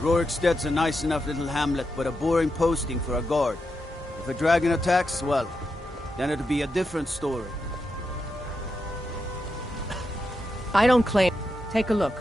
Rorikstead's a nice enough little hamlet, but a boring posting for a guard. If a dragon attacks, well, then it'd be a different story. I don't claim. Take a look.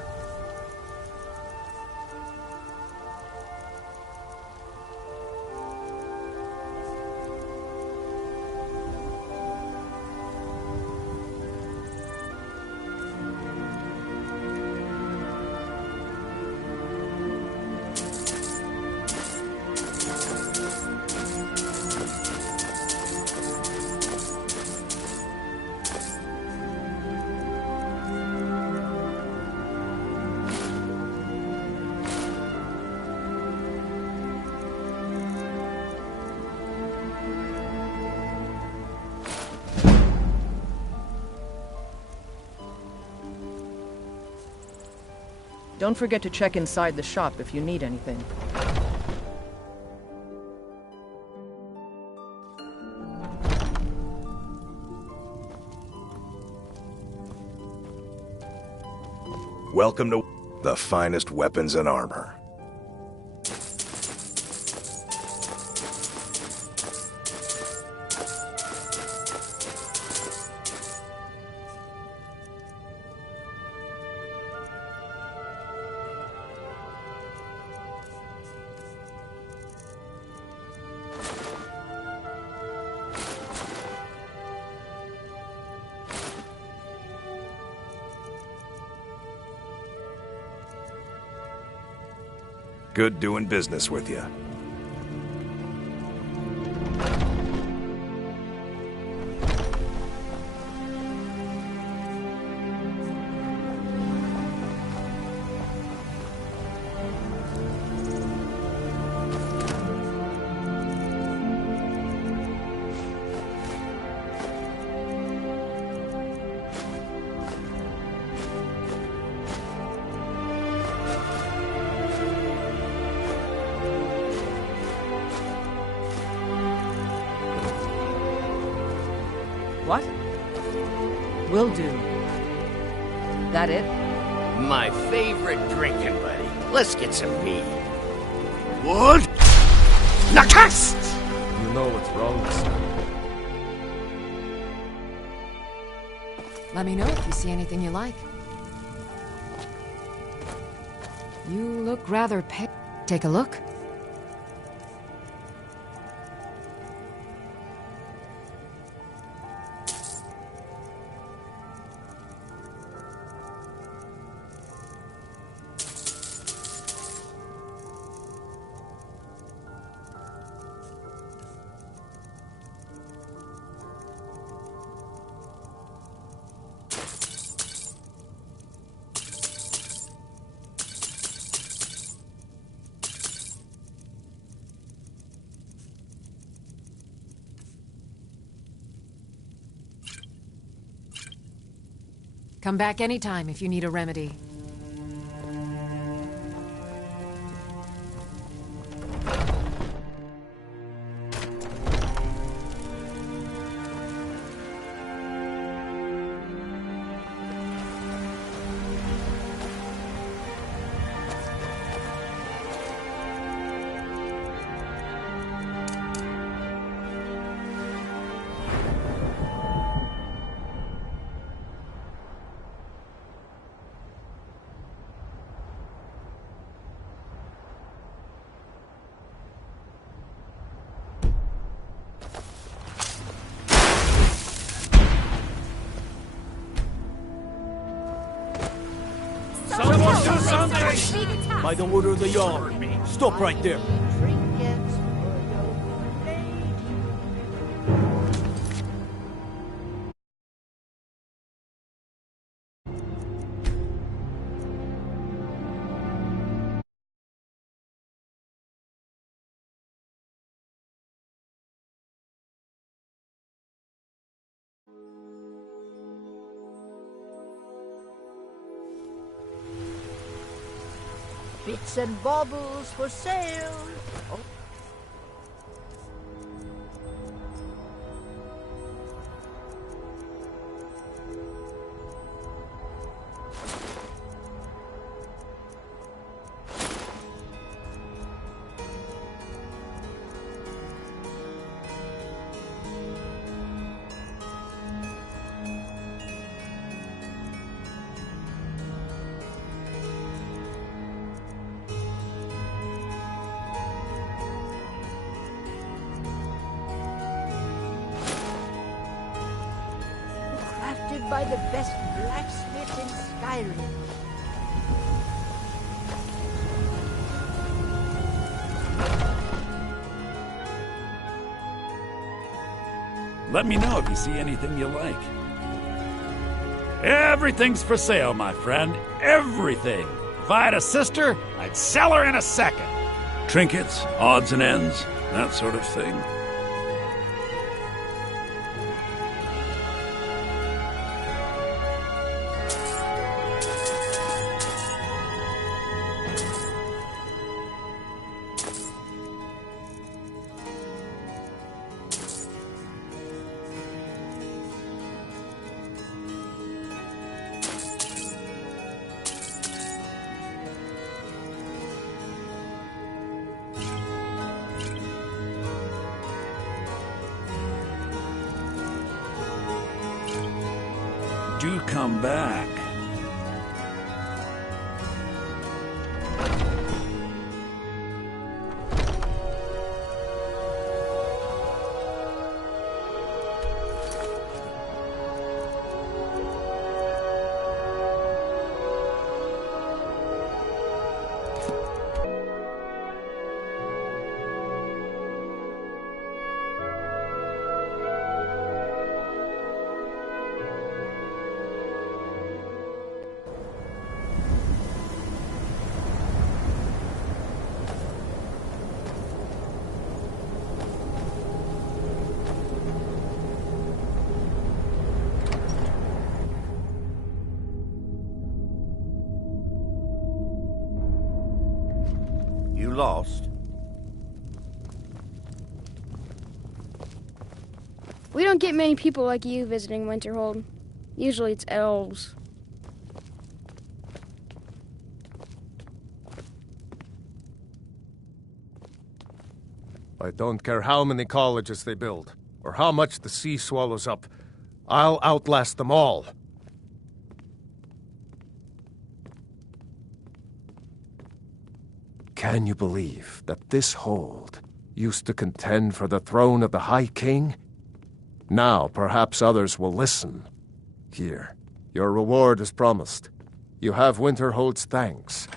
Don't forget to check inside the shop if you need anything. Welcome to the finest weapons and armor. Good doing business with you. What? Will do. That it? My favorite drinking buddy. Let's get some mead. Wood? Nakast! You know what's wrong, son. Let me know if you see anything you like. You look rather pale. Take a look. Come back anytime if you need a remedy. By the order of the Jarl. Stop right there. Bits and baubles for sale. Oh. by the best blacksmith in Skyrim. Let me know if you see anything you like. Everything's for sale, my friend. Everything. If I had a sister, I'd sell her in a second. Trinkets, odds and ends, that sort of thing. Do come back. You lost? We don't get many people like you visiting Winterhold. Usually it's elves. I don't care how many colleges they build, or how much the sea swallows up. I'll outlast them all. Can you believe that this hold used to contend for the throne of the High King? Now perhaps others will listen. Here, your reward is promised. You have Winterhold's thanks.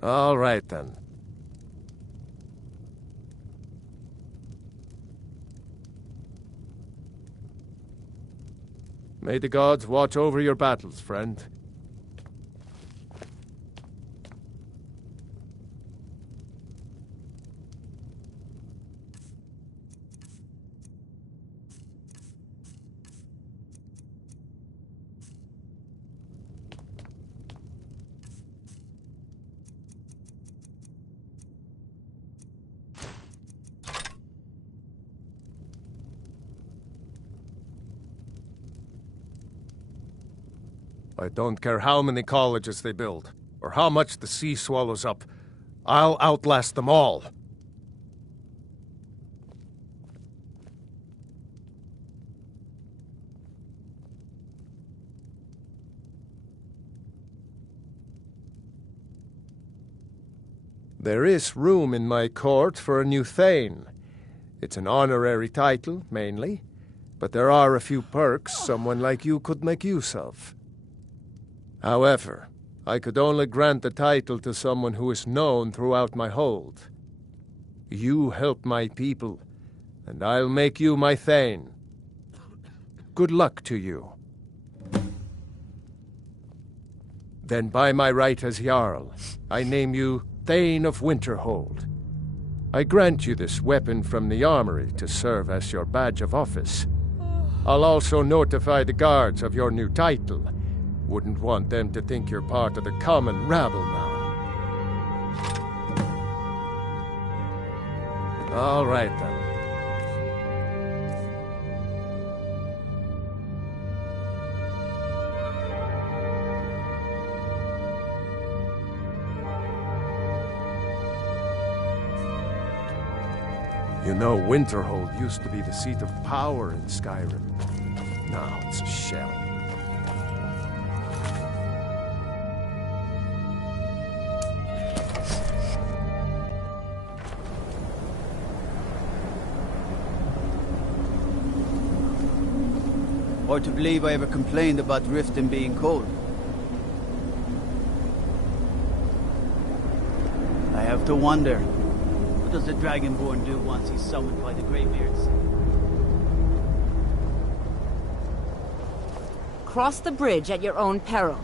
All right, then. May the gods watch over your battles, friend. I don't care how many colleges they build, or how much the sea swallows up. I'll outlast them all. There is room in my court for a new Thane. It's an honorary title, mainly, but there are a few perks someone like you could make use of. However, I could only grant the title to someone who is known throughout my hold. You help my people, and I'll make you my Thane. Good luck to you. Then by my right as Jarl, I name you Thane of Winterhold. I grant you this weapon from the armory to serve as your badge of office. I'll also notify the guards of your new title. Wouldn't want them to think you're part of the common rabble now. All right, then. You know, Winterhold used to be the seat of power in Skyrim. Now it's a shell. Or to believe I ever complained about Riften being cold. I have to wonder, what does the Dragonborn do once he's summoned by the Greybeards? Cross the bridge at your own peril.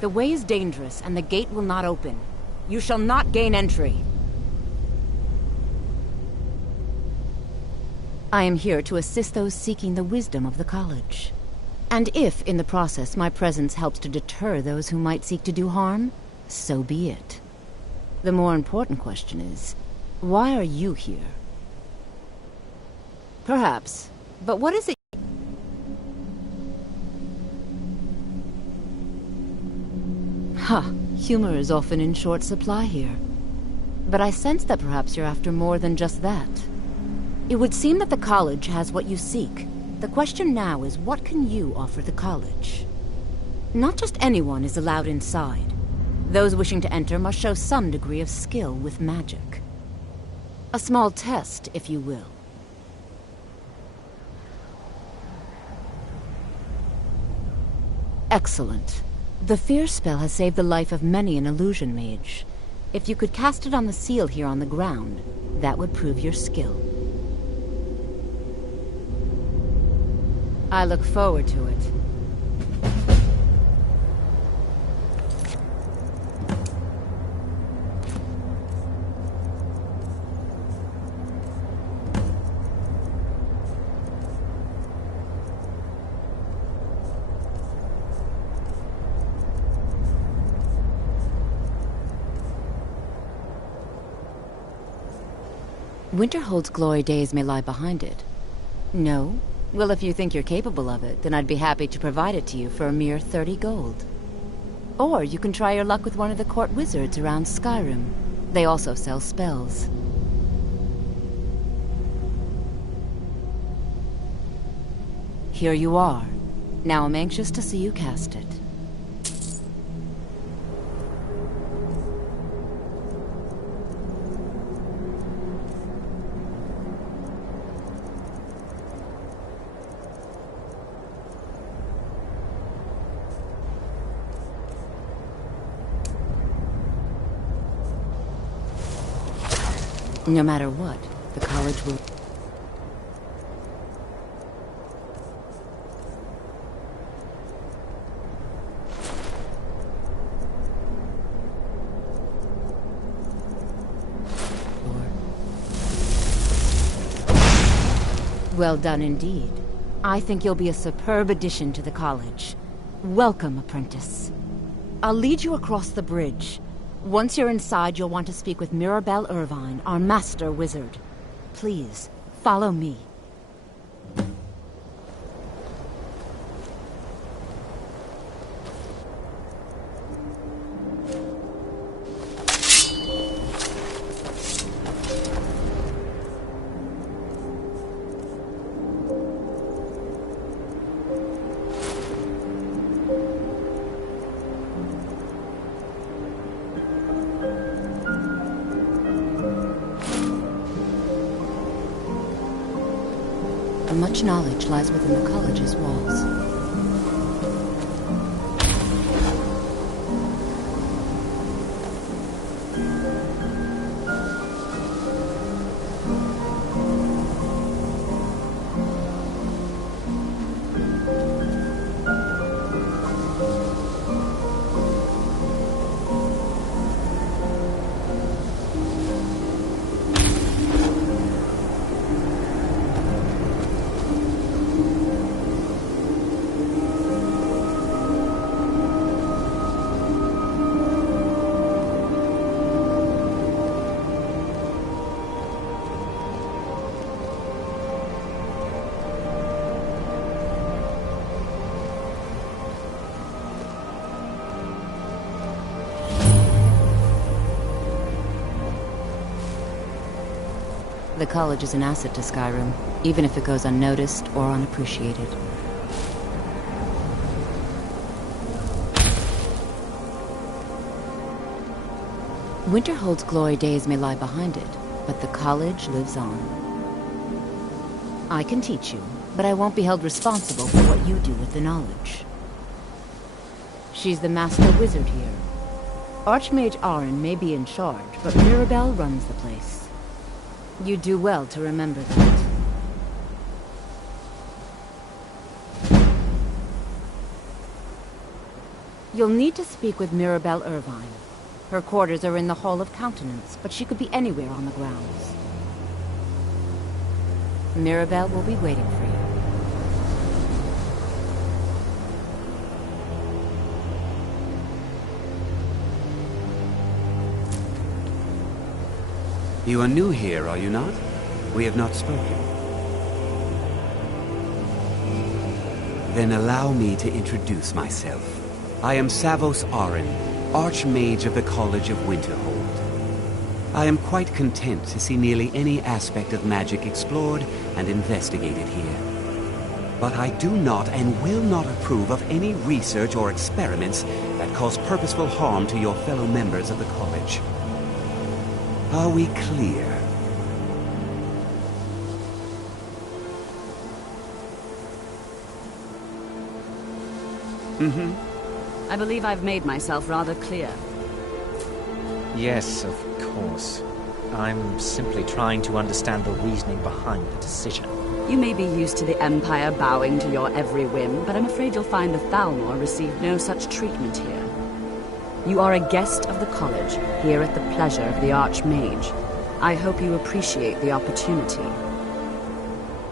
The way is dangerous, and the gate will not open. You shall not gain entry. I am here to assist those seeking the wisdom of the college. And if, in the process, my presence helps to deter those who might seek to do harm, so be it. The more important question is, why are you here? Perhaps, but what is it? Humor is often in short supply here. But I sense that perhaps you're after more than just that. It would seem that the college has what you seek. The question now is, what can you offer the college? Not just anyone is allowed inside. Those wishing to enter must show some degree of skill with magic. A small test, if you will. Excellent. The fear spell has saved the life of many an illusion mage. If you could cast it on the seal here on the ground, that would prove your skill. I look forward to it. Winterhold's glory days may lie behind it. No? Well, if you think you're capable of it, then I'd be happy to provide it to you for a mere 30 gold. Or you can try your luck with one of the court wizards around Skyrim. They also sell spells. Here you are. Now I'm anxious to see you cast it. No matter what, the college will... Well done indeed. I think you'll be a superb addition to the college. Welcome, apprentice. I'll lead you across the bridge. Once you're inside, you'll want to speak with Mirabelle Irvine, our master wizard. Please, follow me. Much knowledge lies within the college's walls. The college is an asset to Skyrim, even if it goes unnoticed or unappreciated. Winterhold's glory days may lie behind it, but the college lives on. I can teach you, but I won't be held responsible for what you do with the knowledge. She's the master wizard here. Archmage Aren may be in charge, but Mirabelle runs the place. You do well to remember that. You'll need to speak with Mirabelle Irvine. Her quarters are in the Hall of Countenance, but she could be anywhere on the grounds. Mirabelle will be waiting for you. You are new here, are you not? We have not spoken. Then allow me to introduce myself. I am Savos Aren, Archmage of the College of Winterhold. I am quite content to see nearly any aspect of magic explored and investigated here. But I do not and will not approve of any research or experiments that cause purposeful harm to your fellow members of the college. Are we clear? I believe I've made myself rather clear. Yes, of course. I'm simply trying to understand the reasoning behind the decision. You may be used to the Empire bowing to your every whim, but I'm afraid you'll find the Thalmor received no such treatment here. You are a guest of the college, here at the pleasure of the Archmage. I hope you appreciate the opportunity.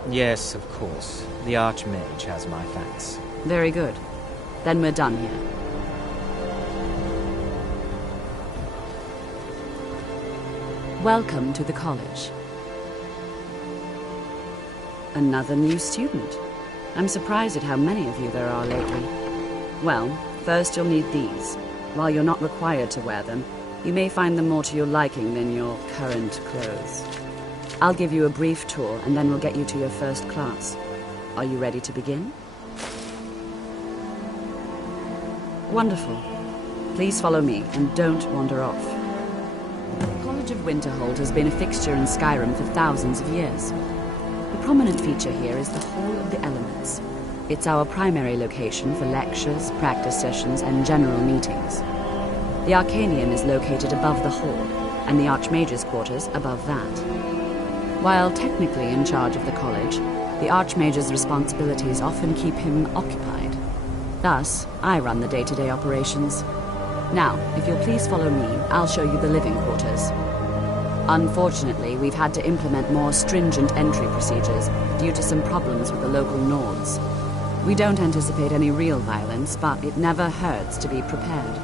Yes, of course. The Archmage has my thanks. Very good. Then we're done here. Welcome to the college. Another new student. I'm surprised at how many of you there are lately. Well, first you'll need these. While you're not required to wear them, you may find them more to your liking than your current clothes. I'll give you a brief tour, and then we'll get you to your first class. Are you ready to begin? Wonderful. Please follow me, and don't wander off. The College of Winterhold has been a fixture in Skyrim for thousands of years. The prominent feature here is the Hall of the Elements. It's our primary location for lectures, practice sessions, and general meetings. The Arcanium is located above the hall, and the Archmage's quarters above that. While technically in charge of the college, the Archmage's responsibilities often keep him occupied. Thus, I run the day-to-day operations. Now, if you'll please follow me, I'll show you the living quarters. Unfortunately, we've had to implement more stringent entry procedures due to some problems with the local Nords. We don't anticipate any real violence, but it never hurts to be prepared.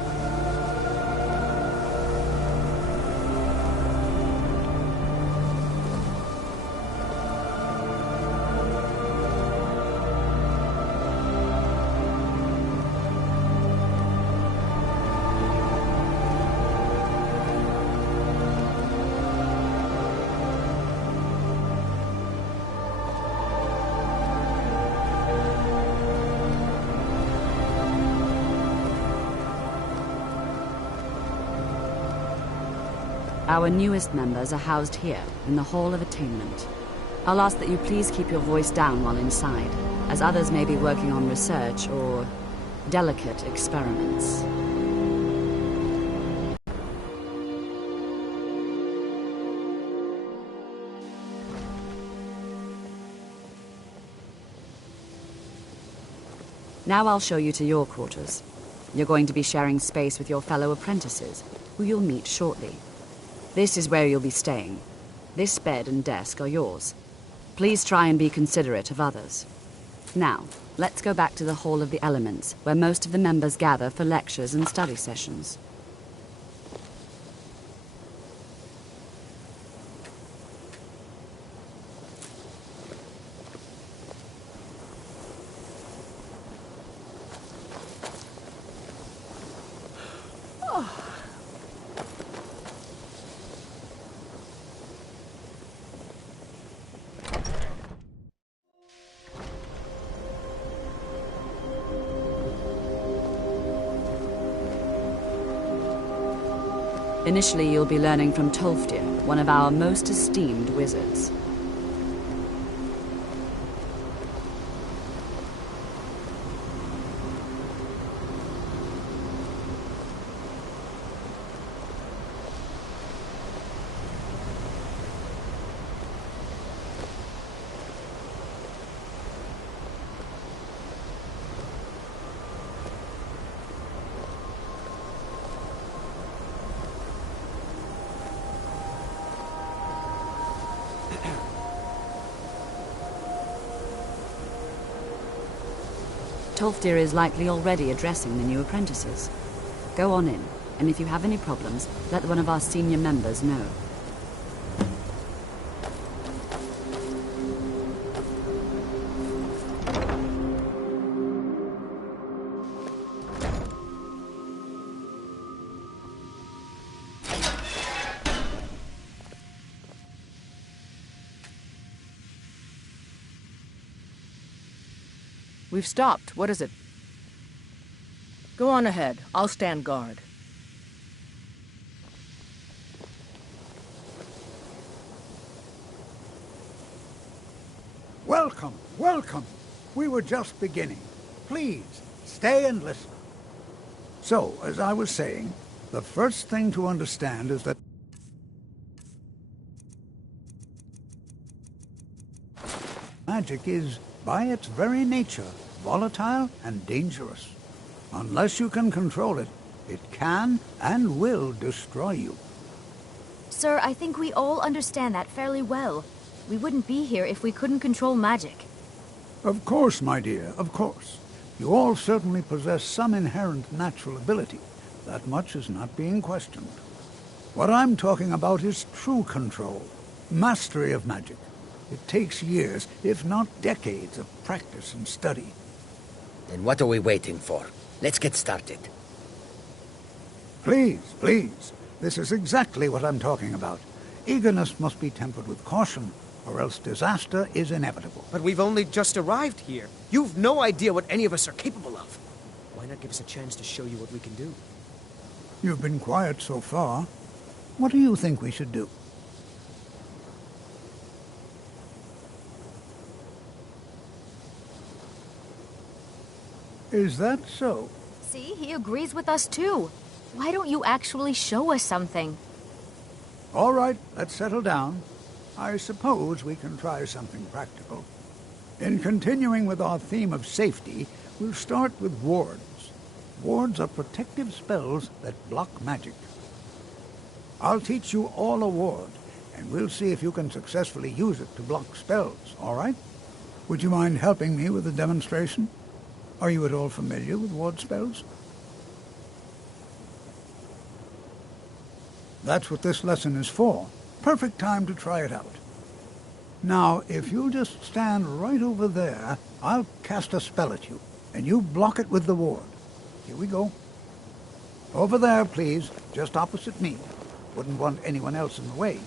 Our newest members are housed here, in the Hall of Attainment. I'll ask that you please keep your voice down while inside, as others may be working on research or delicate experiments. Now I'll show you to your quarters. You're going to be sharing space with your fellow apprentices, who you'll meet shortly. This is where you'll be staying. This bed and desk are yours. Please try and be considerate of others. Now, let's go back to the Hall of the Elements, where most of the members gather for lectures and study sessions. Initially, you'll be learning from Tolfdir, one of our most esteemed wizards. Tolfdir is likely already addressing the new apprentices. Go on in, and if you have any problems, let one of our senior members know. We've stopped. What is it? Go on ahead. I'll stand guard. Welcome, welcome. We were just beginning. Please, stay and listen. So, as I was saying, the first thing to understand is that magic is, by its very nature, volatile and dangerous. Unless you can control it, it can and will destroy you. Sir, I think we all understand that fairly well. We wouldn't be here if we couldn't control magic. Of course, my dear, of course. You all certainly possess some inherent natural ability. That much is not being questioned. What I'm talking about is true control, mastery of magic. It takes years, if not decades, of practice and study. Then what are we waiting for? Let's get started. Please, please. This is exactly what I'm talking about. Eagerness must be tempered with caution, or else disaster is inevitable. But we've only just arrived here. You've no idea what any of us are capable of. Why not give us a chance to show you what we can do? You've been quiet so far. What do you think we should do? Is that so? See, he agrees with us too. Why don't you actually show us something? All right, let's settle down. I suppose we can try something practical. In continuing with our theme of safety, we'll start with wards. Wards are protective spells that block magic. I'll teach you all a ward, and we'll see if you can successfully use it to block spells, all right? Would you mind helping me with the demonstration? Are you at all familiar with ward spells? That's what this lesson is for. Perfect time to try it out. Now, if you'll just stand right over there, I'll cast a spell at you, and you block it with the ward. Here we go. Over there, please, just opposite me. Wouldn't want anyone else in the way.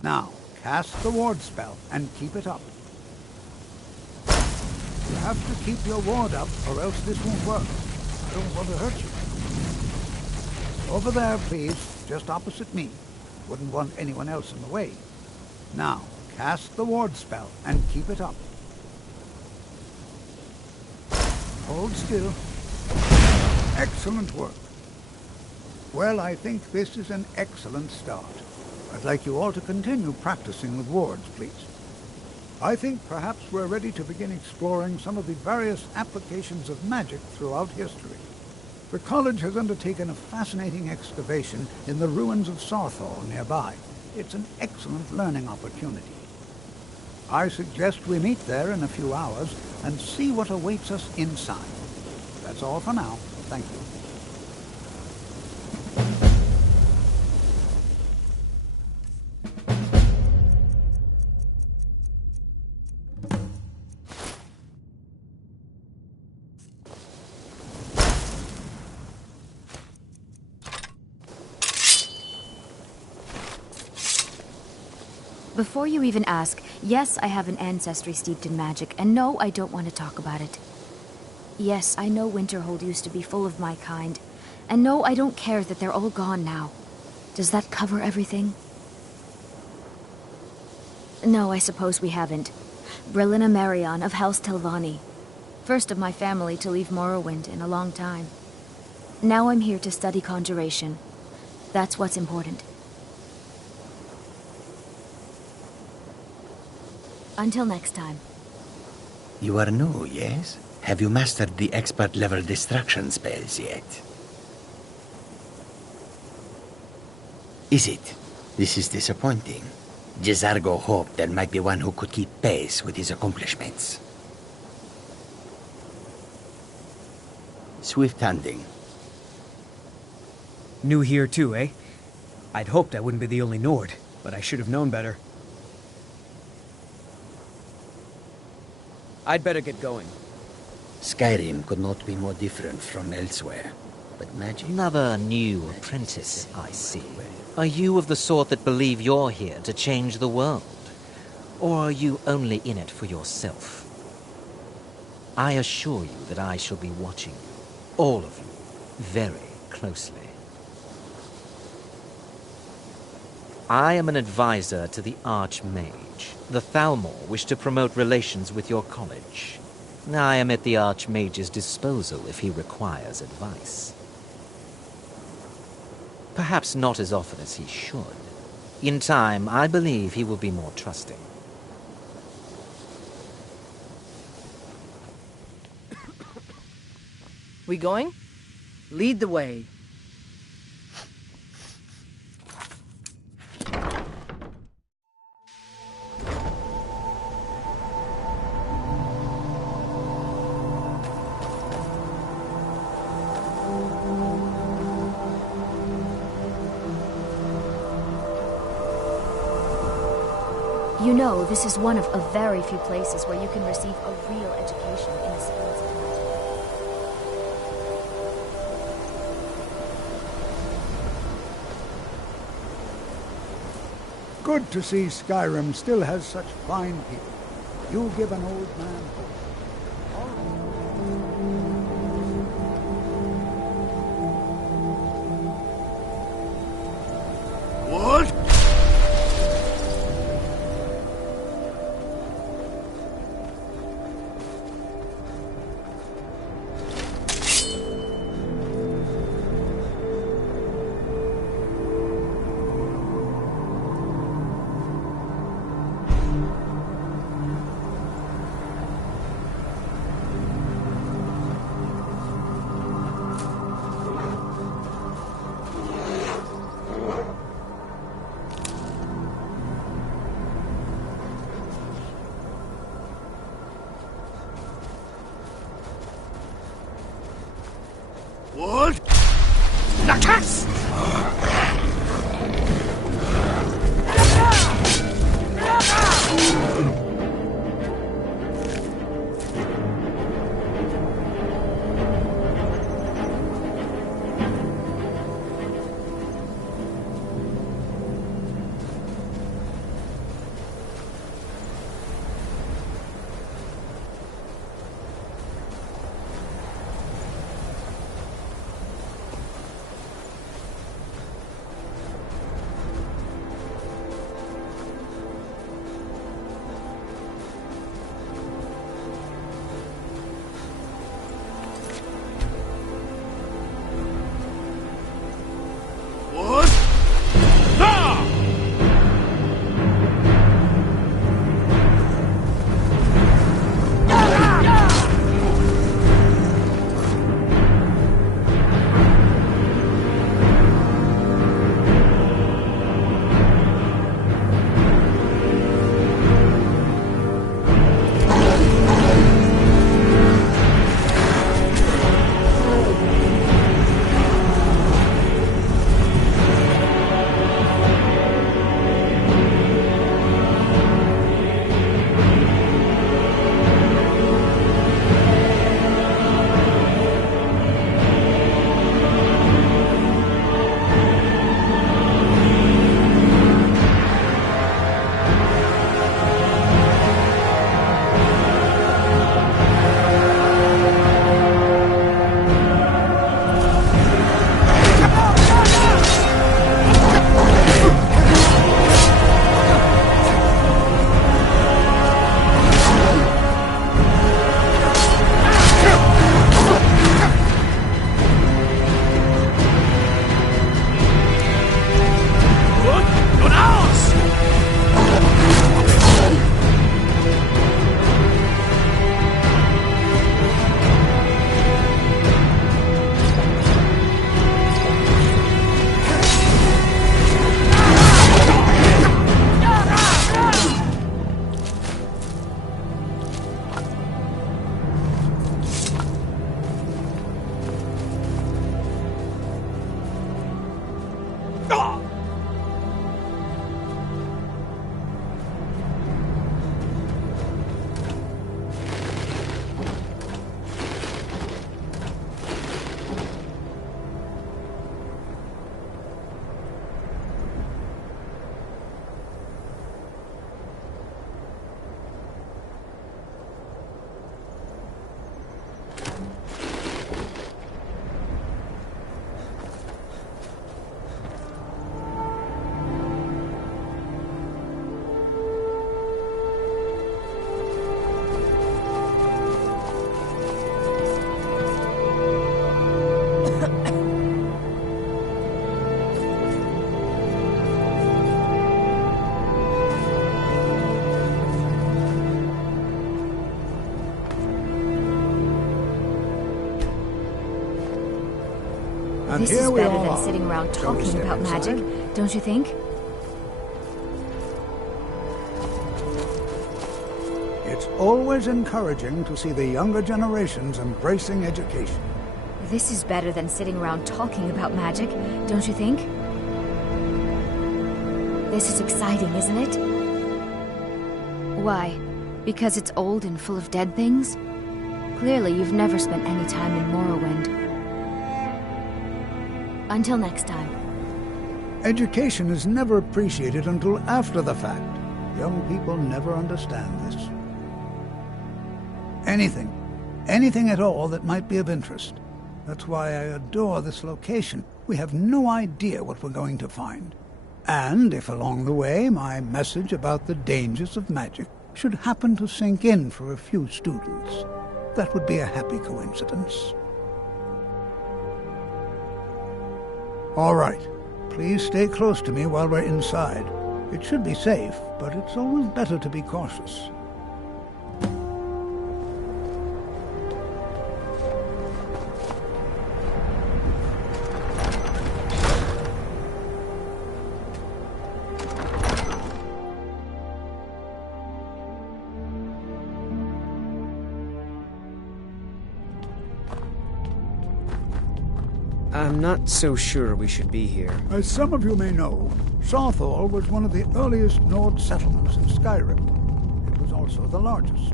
Now, cast the ward spell and keep it up. You have to keep your ward up or else this won't work. I don't want to hurt you. Over there, please, just opposite me. Wouldn't want anyone else in the way. Now, cast the ward spell and keep it up. Hold still. Excellent work. Well, I think this is an excellent start. I'd like you all to continue practicing with wards, please. I think perhaps we're ready to begin exploring some of the various applications of magic throughout history. The college has undertaken a fascinating excavation in the ruins of Sarthal nearby. It's an excellent learning opportunity. I suggest we meet there in a few hours and see what awaits us inside. That's all for now. Thank you. Before you even ask, yes, I have an ancestry steeped in magic, and no, I don't want to talk about it. Yes, I know Winterhold used to be full of my kind, and no, I don't care that they're all gone now. Does that cover everything? No, I suppose we haven't. Brillina Marion of House Telvanni. First of my family to leave Morrowind in a long time. Now I'm here to study conjuration. That's what's important. Until next time. You are new, yes? Have you mastered the expert-level destruction spells yet? Is it? This is disappointing. Jezargo hoped there might be one who could keep pace with his accomplishments. Swift hunting. New here too, eh? I'd hoped I wouldn't be the only Nord, but I should have known better. I'd better get going. Skyrim could not be more different from elsewhere, but magic... Another new apprentice, I see. Are you of the sort that believe you're here to change the world? Or are you only in it for yourself? I assure you that I shall be watching you, all of you, very closely. I am an advisor to the Archmage. The Thalmor wish to promote relations with your college. I am at the Archmage's disposal if he requires advice. Perhaps not as often as he should. In time, I believe he will be more trusting. We going? Lead the way. You know, this is one of a very few places where you can receive a real education in the skills of magic. Good to see Skyrim still has such fine people. You give an old man hope. What? What? Nakas! And This here is we better all than are. sitting around Shall we talking step about inside? magic, don't you think? It's always encouraging to see the younger generations embracing education. This is better than sitting around talking about magic, don't you think? This is exciting, isn't it? Why? Because it's old and full of dead things? Clearly, you've never spent any time in Morrowind. Until next time. Education is never appreciated until after the fact. Young people never understand this. Anything at all that might be of interest. That's why I adore this location. We have no idea what we're going to find. And if along the way my message about the dangers of magic should happen to sink in for a few students, that would be a happy coincidence. All right. Please stay close to me while we're inside. It should be safe, but it's always better to be cautious. I'm not so sure we should be here. As some of you may know, Sarthal was one of the earliest Nord settlements in Skyrim. It was also the largest.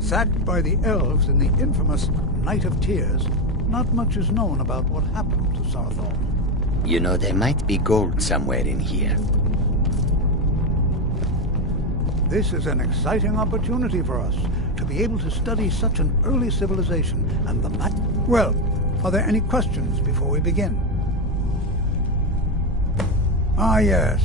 Sacked by the elves in the infamous Night of Tears, not much is known about what happened to Sarthal. You know, there might be gold somewhere in here. This is an exciting opportunity for us to be able to study such an early civilization and the Well, are there any questions before we begin? Ah, yes.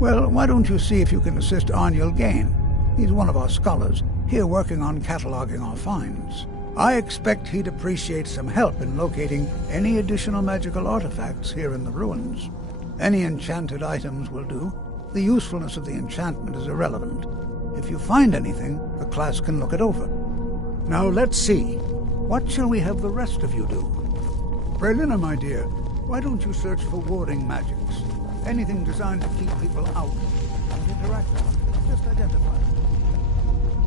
Well, why don't you see if you can assist Arniel Gain? He's one of our scholars, here working on cataloging our finds. I expect he'd appreciate some help in locating any additional magical artifacts here in the ruins. Any enchanted items will do. The usefulness of the enchantment is irrelevant. If you find anything, the class can look it over. Now let's see. What shall we have the rest of you do? Braylina, my dear, why don't you search for warding magics? Anything designed to keep people out and interact with them. Just identify them.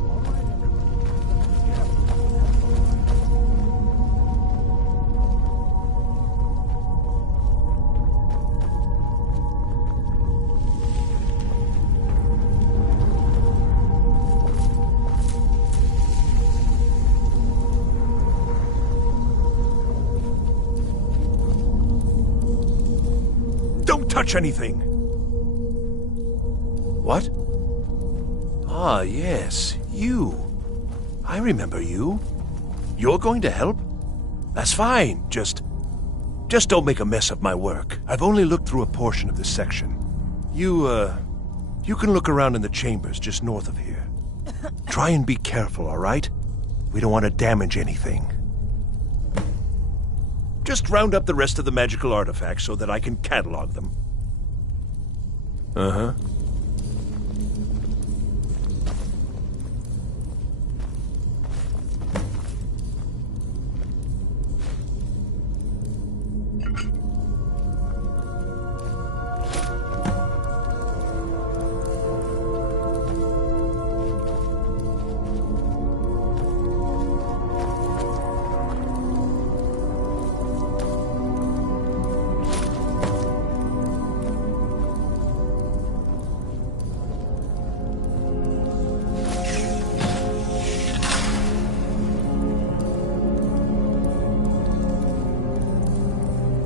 All right, everyone. Let's be careful. Touch anything. What? Ah, yes, you. I remember you. You're going to help? That's fine. Just don't make a mess of my work. I've only looked through a portion of this section. You can look around in the chambers just north of here. Try and be careful, all right? We don't want to damage anything. Just round up the rest of the magical artifacts so that I can catalog them. Uh-huh.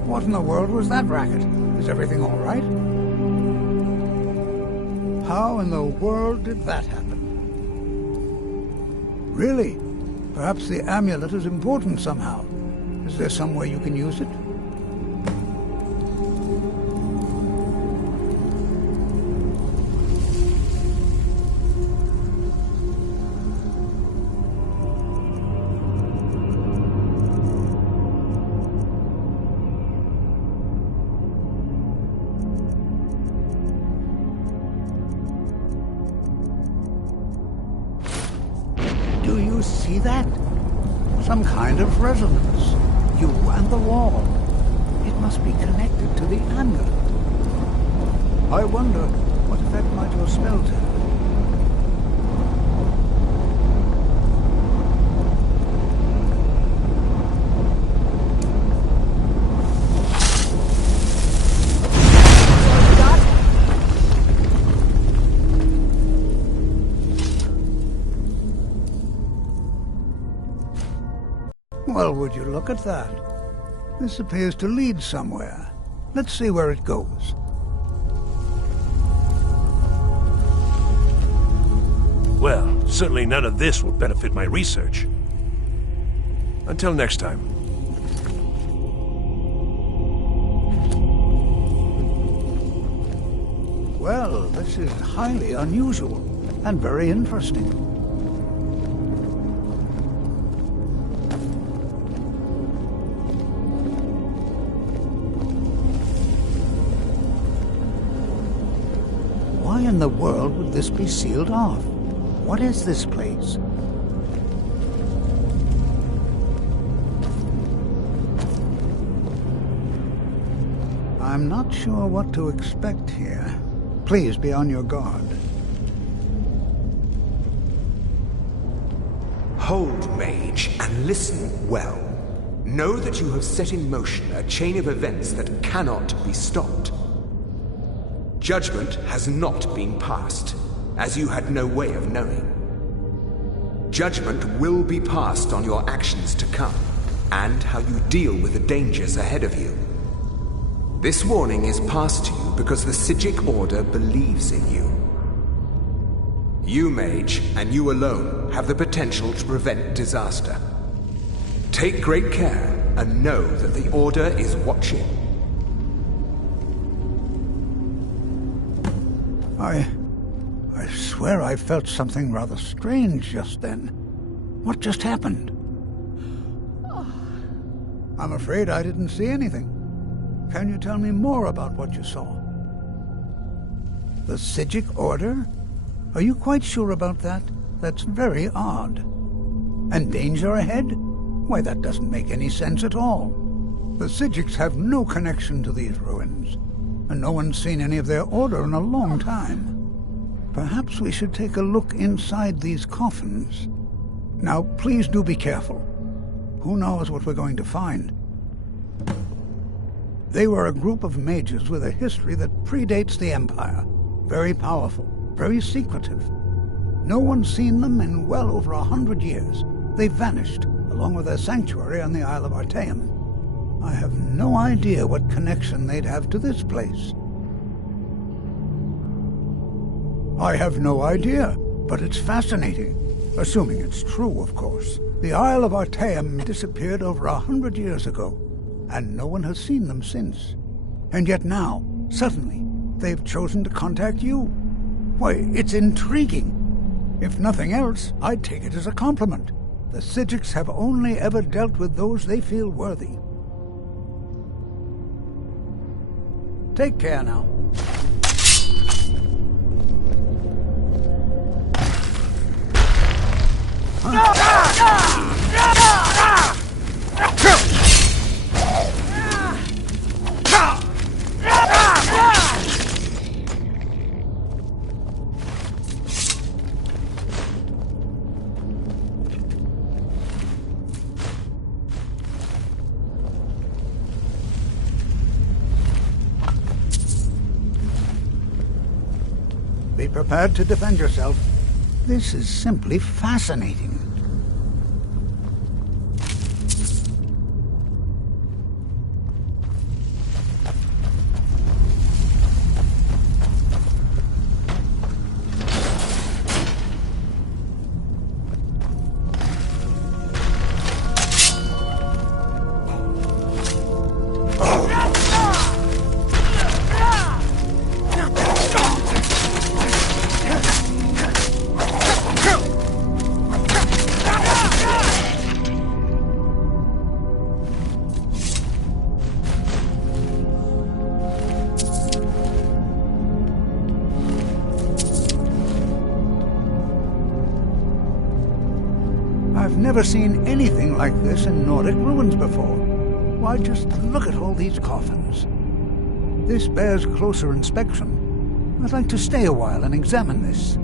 What in the world was that racket? Is everything all right? How in the world did that happen? Really? Perhaps the amulet is important somehow. Is there some way you can use it? See that? Some kind of resonance. You and the wall. It must be connected to the amulet. I wonder what effect might your spells have. Well, would you look at that? This appears to lead somewhere. Let's see where it goes. Well, certainly none of this will benefit my research. Until next time. Well, this is highly unusual and very interesting. Why in the world would this be sealed off? What is this place? I'm not sure what to expect here. Please be on your guard. Hold, mage, and listen well. Know that you have set in motion a chain of events that cannot be stopped. Judgment has not been passed, as you had no way of knowing. Judgment will be passed on your actions to come, and how you deal with the dangers ahead of you. This warning is passed to you because the Psijic Order believes in you. You, mage, and you alone, have the potential to prevent disaster. Take great care, and know that the Order is watching. I swear I felt something rather strange just then. What just happened? I'm afraid I didn't see anything. Can you tell me more about what you saw? The Psijic Order? Are you quite sure about that? That's very odd. And danger ahead? Why, that doesn't make any sense at all. The Psijics have no connection to these ruins, and no one's seen any of their order in a long time. Perhaps we should take a look inside these coffins. Now, please do be careful. Who knows what we're going to find? They were a group of mages with a history that predates the Empire. Very powerful, very secretive. No one's seen them in well over 100 years. They vanished, along with their sanctuary on the Isle of Artaeum. I have no idea what connection they'd have to this place. I have no idea, but it's fascinating. Assuming it's true, of course. The Isle of Artaeum disappeared over 100 years ago, and no one has seen them since. And yet now, suddenly, they've chosen to contact you. Why, it's intriguing. If nothing else, I'd take it as a compliment. The Psijics have only ever dealt with those they feel worthy. Take care now. Be prepared to defend yourself. This is simply fascinating. I've never seen anything like this in Nordic ruins before. Why, just look at all these coffins. This bears closer inspection. I'd like to stay a while and examine this.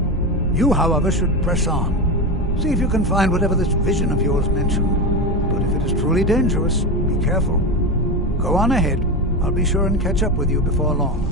You, however, should press on. See if you can find whatever this vision of yours mentioned. But if it is truly dangerous, be careful. Go on ahead. I'll be sure and catch up with you before long.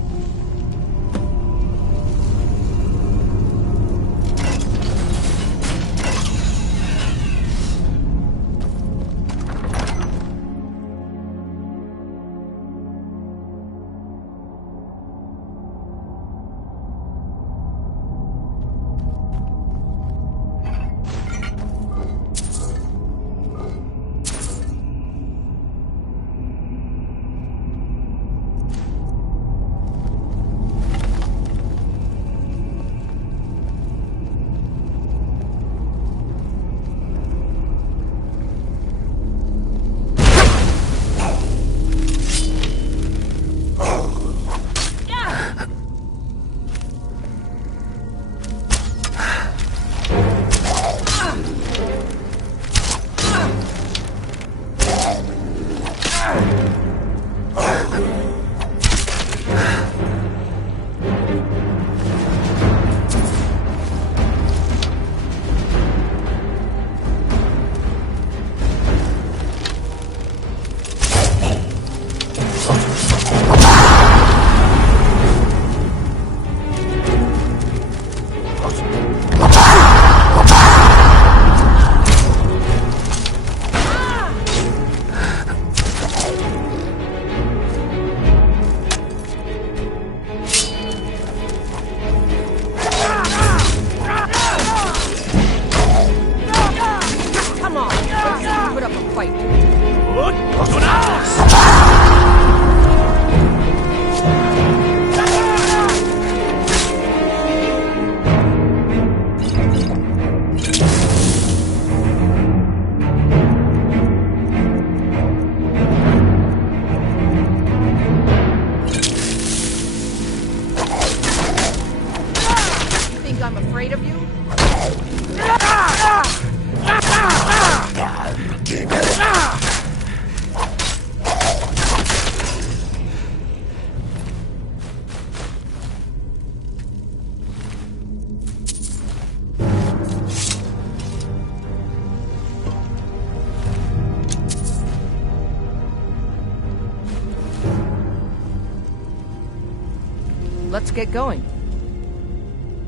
Let's get going.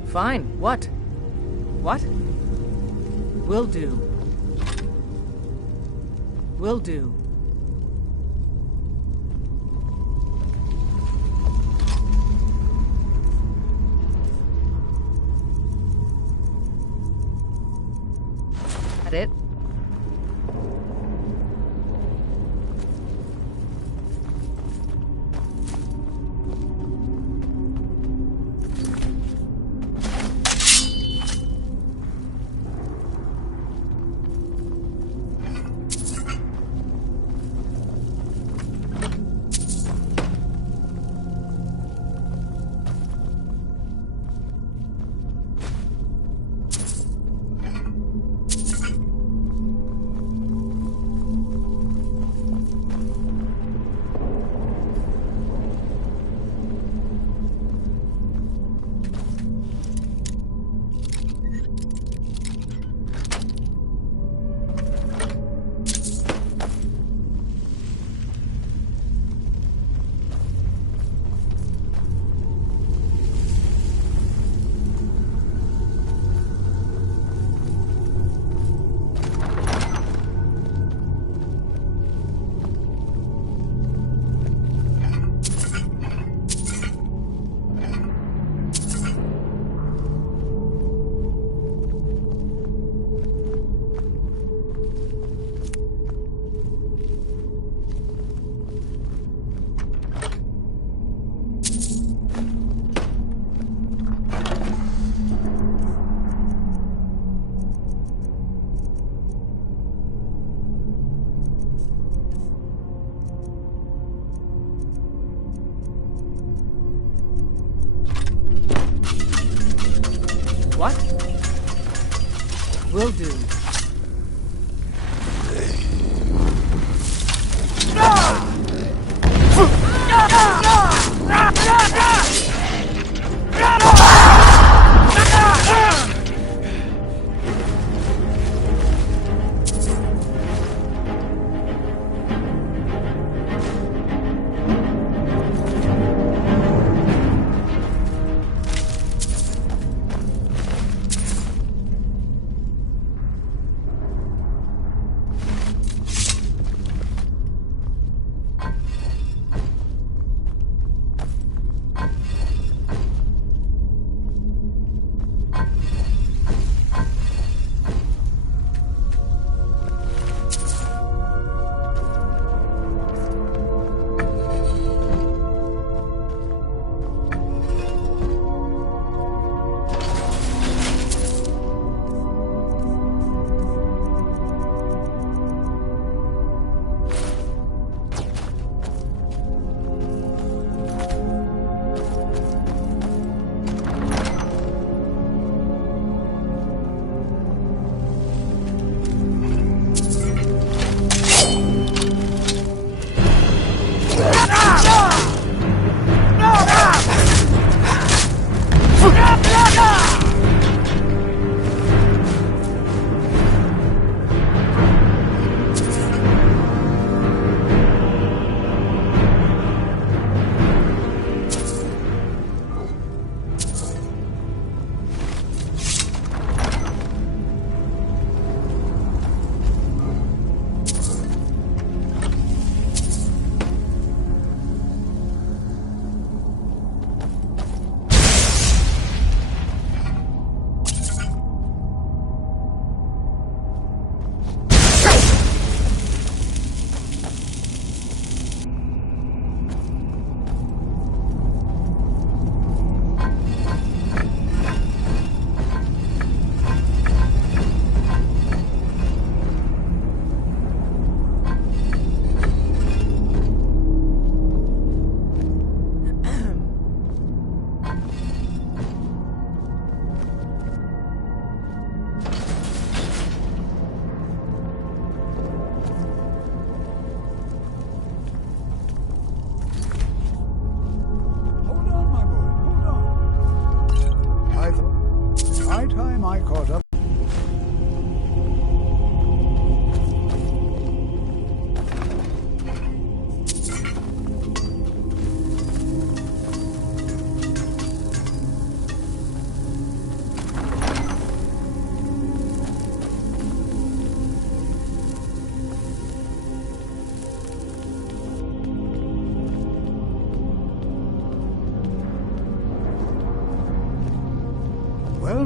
Fine. What? What? Will do. Will do. That it? What? Will do. Ah!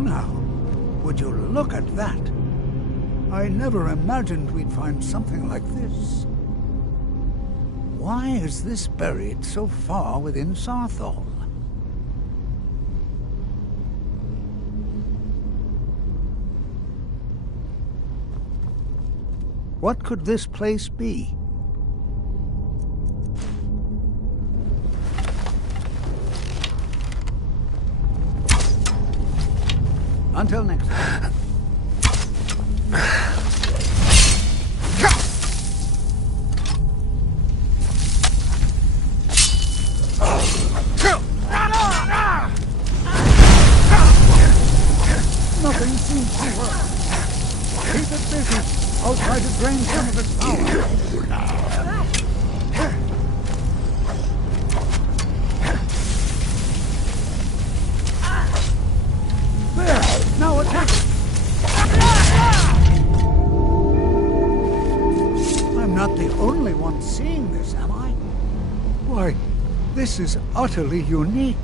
now, would you look at that? I never imagined we'd find something like this. Why is this buried so far within Sarthal? What could this place be? Until next time. Nothing seems to work. Keep it busy. I'll try to drain some of its power. There! Now attack! I'm not the only one seeing this, am I? Why, this is utterly unique.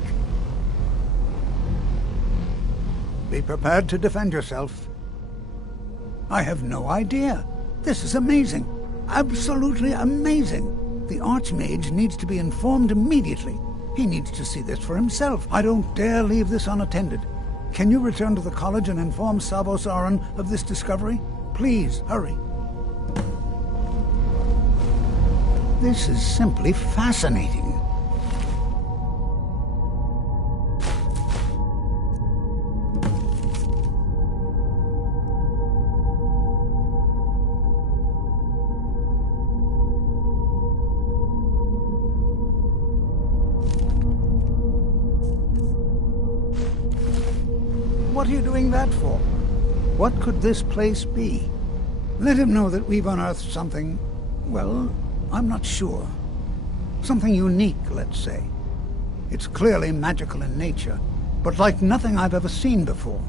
Be prepared to defend yourself. I have no idea. This is amazing. Absolutely amazing. The Archmage needs to be informed immediately. He needs to see this for himself. I don't dare leave this unattended. Can you return to the college and inform Savos Aran of this discovery? Please, hurry. This is simply fascinating. What are you doing that for? What could this place be? Let him know that we've unearthed something, well, I'm not sure. Something unique, let's say. It's clearly magical in nature, but like nothing I've ever seen before.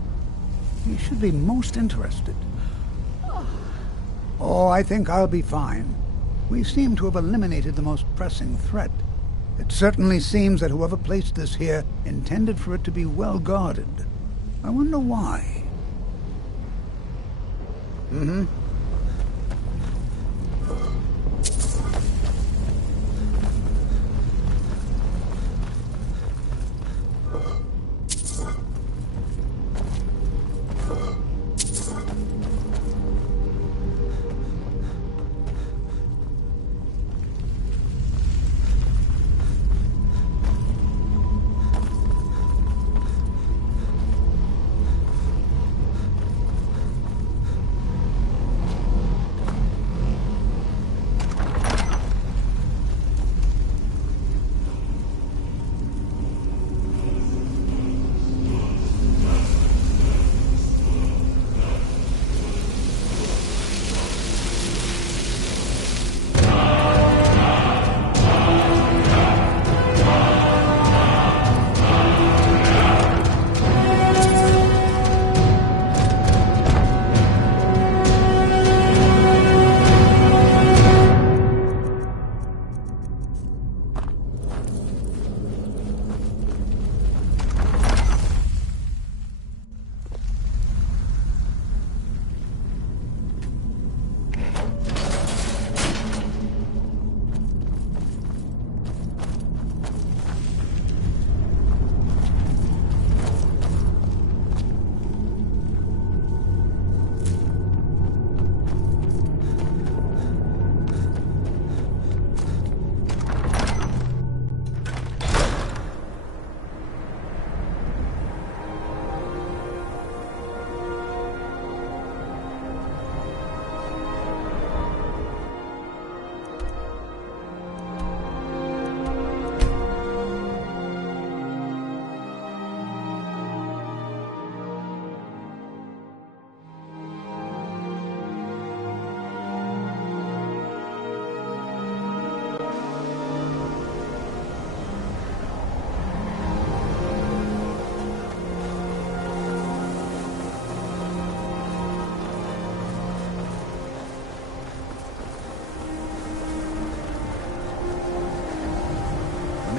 He should be most interested. Oh, I think I'll be fine. We seem to have eliminated the most pressing threat. It certainly seems that whoever placed this here intended for it to be well guarded. I wonder why. Mm-hmm.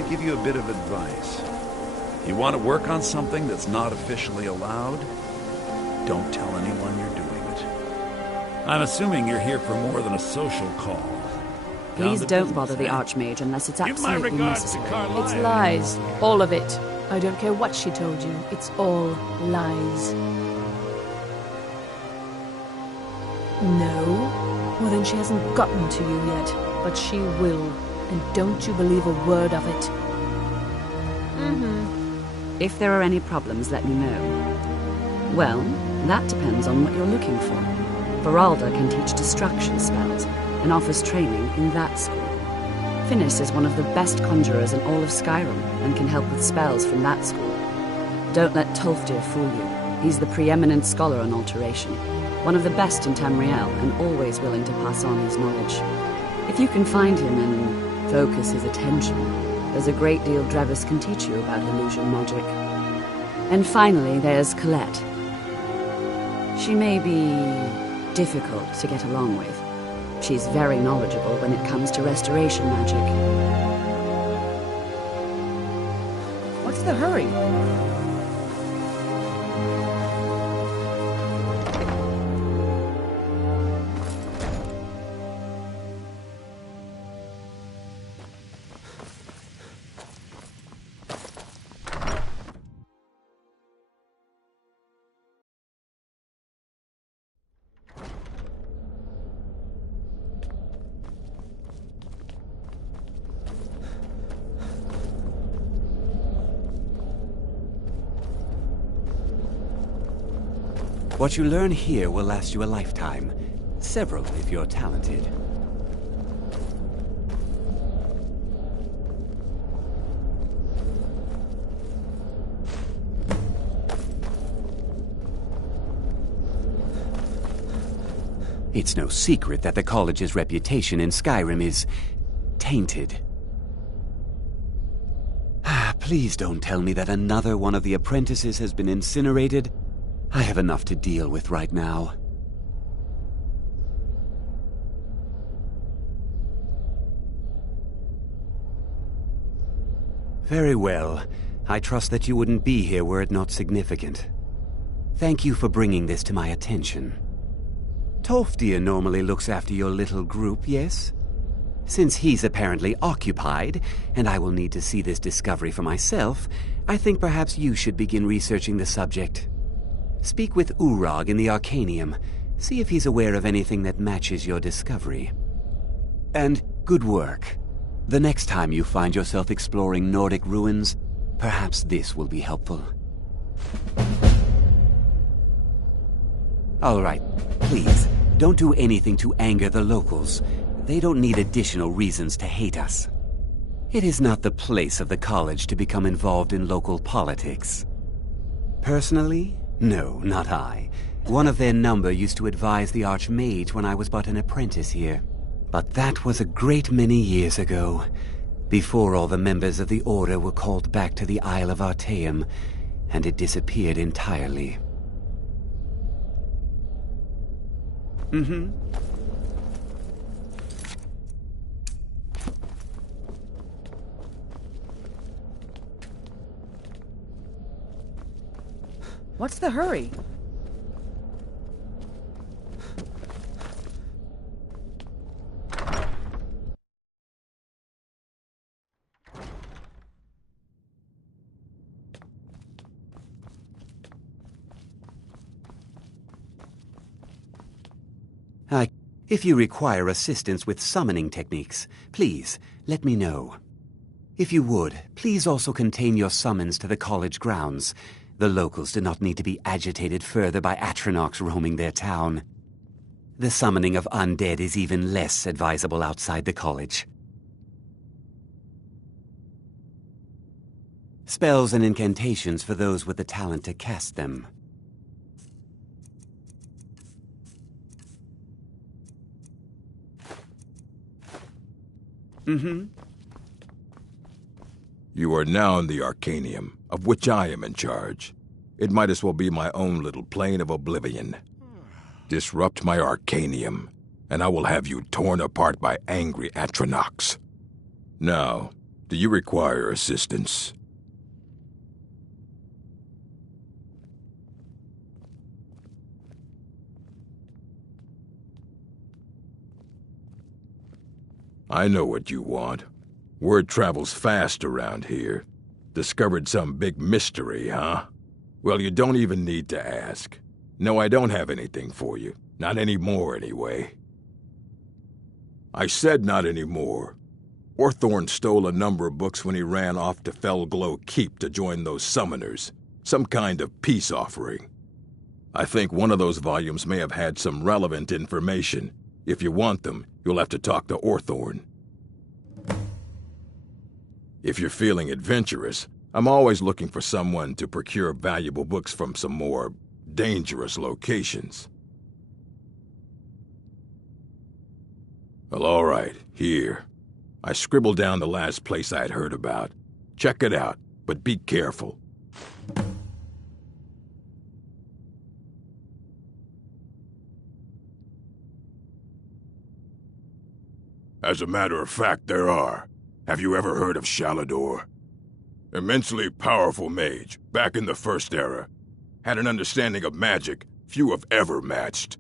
Give you a bit of advice. You want to work on something that's not officially allowed? don't tell anyone you're doing it. I'm assuming you're here for more than a social call. Please don't bother the Archmage unless it's absolutely necessary. It's lies. All of it. I don't care what she told you. It's all lies. No? Well, then she hasn't gotten to you yet. But she will. And don't you believe a word of it. If there are any problems, let me know. Well, that depends on what you're looking for. Veralda can teach distraction spells and offers training in that school. Finis is one of the best conjurers in all of Skyrim and can help with spells from that school. Don't let Tolfdir fool you. He's the preeminent scholar on alteration, one of the best in Tamriel and always willing to pass on his knowledge. If you can find him and focus his attention, there's a great deal Drevis can teach you about illusion magic. And finally, there's Colette. She may be difficult to get along with. She's very knowledgeable when it comes to restoration magic. What's the hurry? What you learn here will last you a lifetime. Several, if you're talented. It's no secret that the college's reputation in Skyrim is tainted. Please don't tell me that another one of the apprentices has been incinerated. I have enough to deal with right now. Very well. I trust that you wouldn't be here were it not significant. Thank you for bringing this to my attention. Tolfdir normally looks after your little group, yes? Since he's apparently occupied, and I will need to see this discovery for myself, I think perhaps you should begin researching the subject. Speak with Urag in the Arcanium. See if he's aware of anything that matches your discovery. And good work. The next time you find yourself exploring Nordic ruins, perhaps this will be helpful. All right, please, don't do anything to anger the locals. They don't need additional reasons to hate us. It is not the place of the college to become involved in local politics. Personally, no, not I. One of their number used to advise the Archmage when I was but an apprentice here. But that was a great many years ago, before all the members of the Order were called back to the Isle of Artaeum, and it disappeared entirely. What's the hurry? If you require assistance with summoning techniques, please, let me know. If you would, please also contain your summons to the college grounds. The locals do not need to be agitated further by Atronachs roaming their town. The summoning of undead is even less advisable outside the college. Spells and incantations for those with the talent to cast them. You are now in the Arcanium, of which I am in charge. It might as well be my own little plane of oblivion. Disrupt my Arcanium, and I will have you torn apart by angry Atronachs. Now, do you require assistance? I know what you want. Word travels fast around here. Discovered some big mystery, huh? Well, you don't even need to ask. No, I don't have anything for you. Not anymore, anyway. I said not anymore. Orthorn stole a number of books when he ran off to Felglow Keep to join those summoners. Some kind of peace offering. I think one of those volumes may have had some relevant information. If you want them, you'll have to talk to Orthorn. If you're feeling adventurous, I'm always looking for someone to procure valuable books from some more dangerous locations. Well, all right, here. I scribbled down the last place I'd heard about. Check it out, but be careful. As a matter of fact, there are. Have you ever heard of Shalador? Immensely powerful mage, back in the First Era. Had an understanding of magic few have ever matched.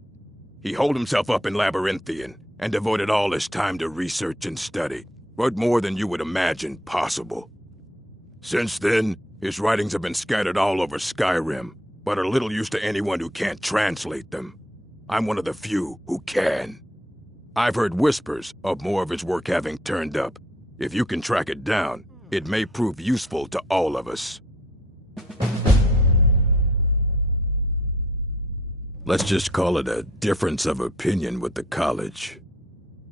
He holed himself up in Labyrinthian and devoted all his time to research and study. Wrote more than you would imagine possible. Since then, his writings have been scattered all over Skyrim, but are little use to anyone who can't translate them. I'm one of the few who can. I've heard whispers of more of his work having turned up. If you can track it down, it may prove useful to all of us. Let's just call it a difference of opinion with the college.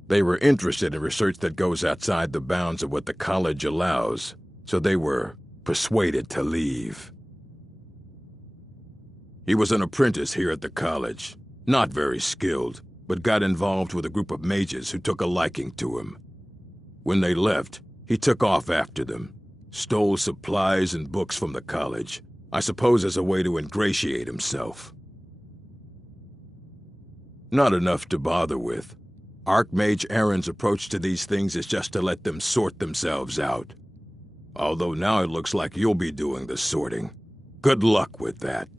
They were interested in research that goes outside the bounds of what the college allows, so they were persuaded to leave. He was an apprentice here at the college, not very skilled, but got involved with a group of mages who took a liking to him. When they left, he took off after them, stole supplies and books from the college, I suppose as a way to ingratiate himself. Not enough to bother with. Archmage Aaron's approach to these things is just to let them sort themselves out. Although now it looks like you'll be doing the sorting. Good luck with that.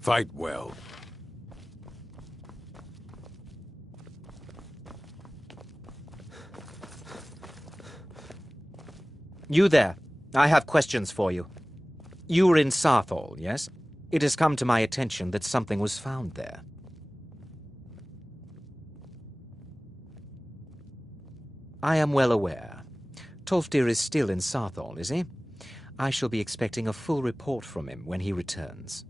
Fight well. You there. I have questions for you. You were in Sarthal, yes? It has come to my attention that something was found there. I am well aware. Tolfdir is still in Sarthal, is he? I shall be expecting a full report from him when he returns.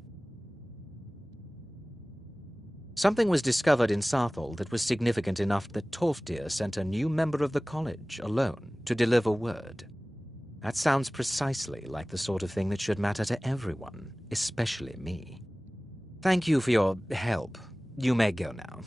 Something was discovered in Sarthal that was significant enough that Tolfdir sent a new member of the college, alone, to deliver word. That sounds precisely like the sort of thing that should matter to everyone, especially me. Thank you for your help. You may go now.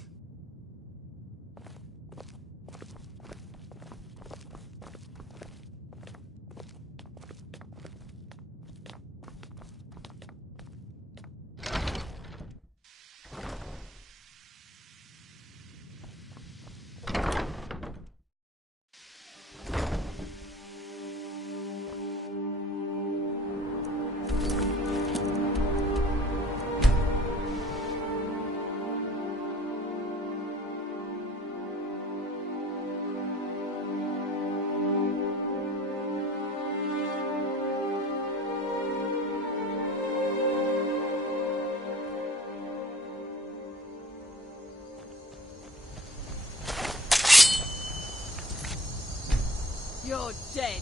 You're dead.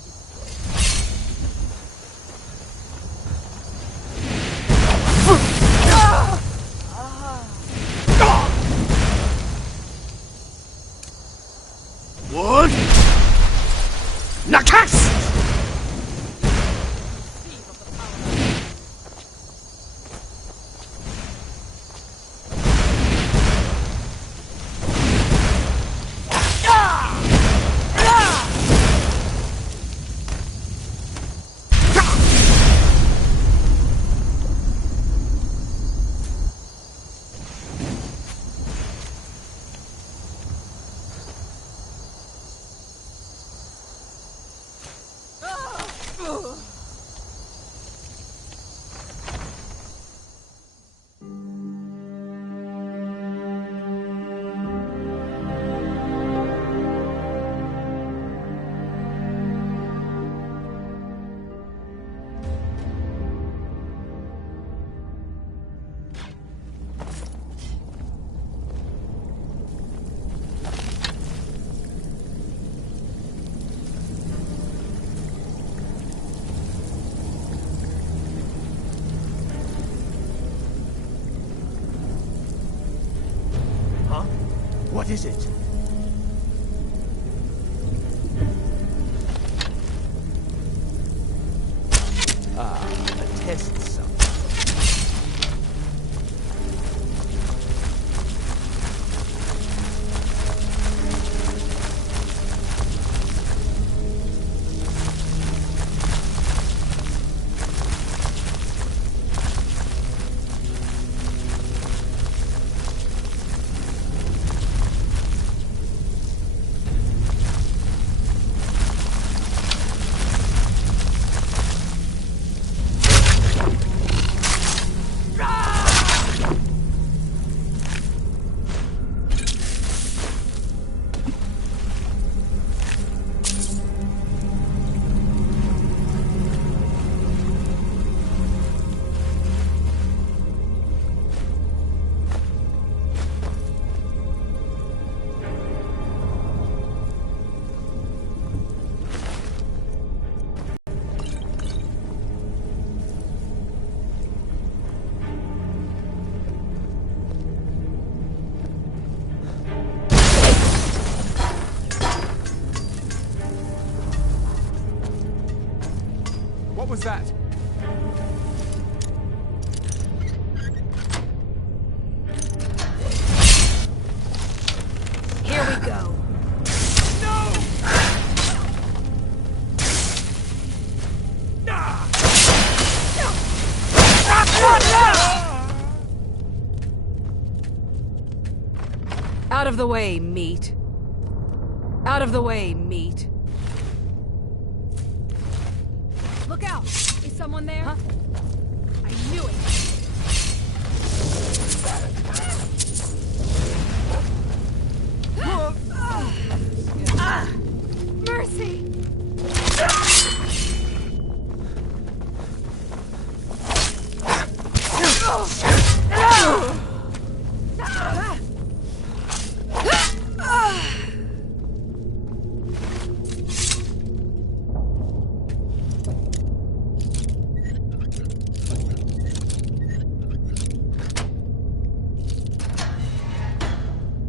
What? Nakas! What is it? A test sum. What was that? Here we go. Out of the way, meat. Out of the way, meat. Look out! Is someone there? Huh? I knew it! Mercy!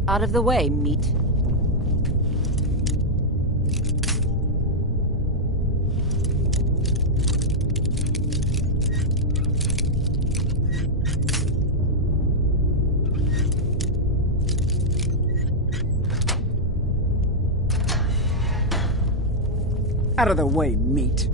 Out of the way, meat. Out of the way, meat.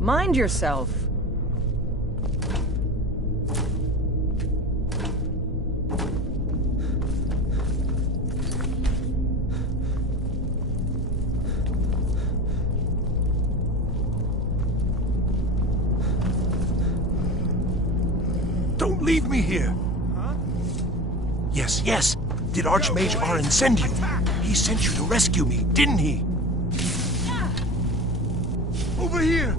Mind yourself. Don't leave me here! Huh? Yes, yes! Did Archmage Aren send you? He sent you to rescue me, didn't he? Over here!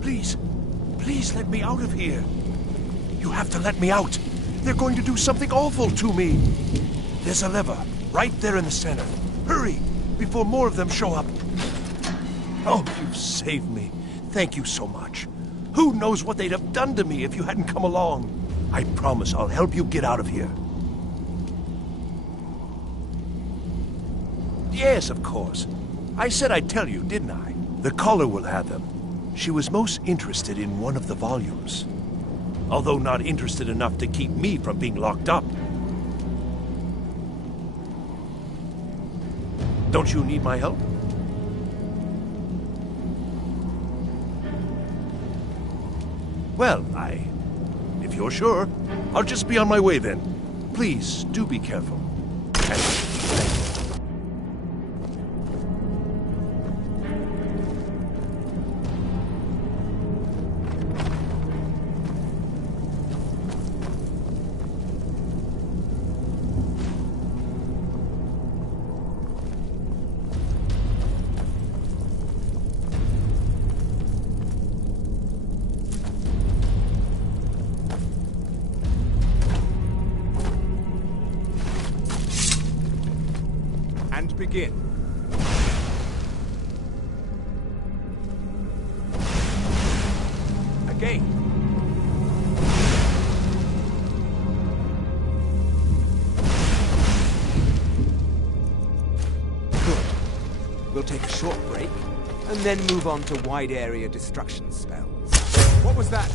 Please, please let me out of here. You have to let me out. They're going to do something awful to me. There's a lever right there in the center. Hurry, before more of them show up. Oh, you've saved me. Thank you so much. Who knows what they'd have done to me if you hadn't come along. I promise I'll help you get out of here. Yes, of course. I said I'd tell you, didn't I? The caller will have them. She was most interested in one of the volumes. Although not interested enough to keep me from being locked up. Don't you need my help? Well, if you're sure, I'll just be on my way then. Please, do be careful. And begin. Again. Good. We'll take a short break, and then move on to wide area destruction spells. What was that?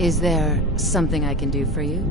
Is there something I can do for you?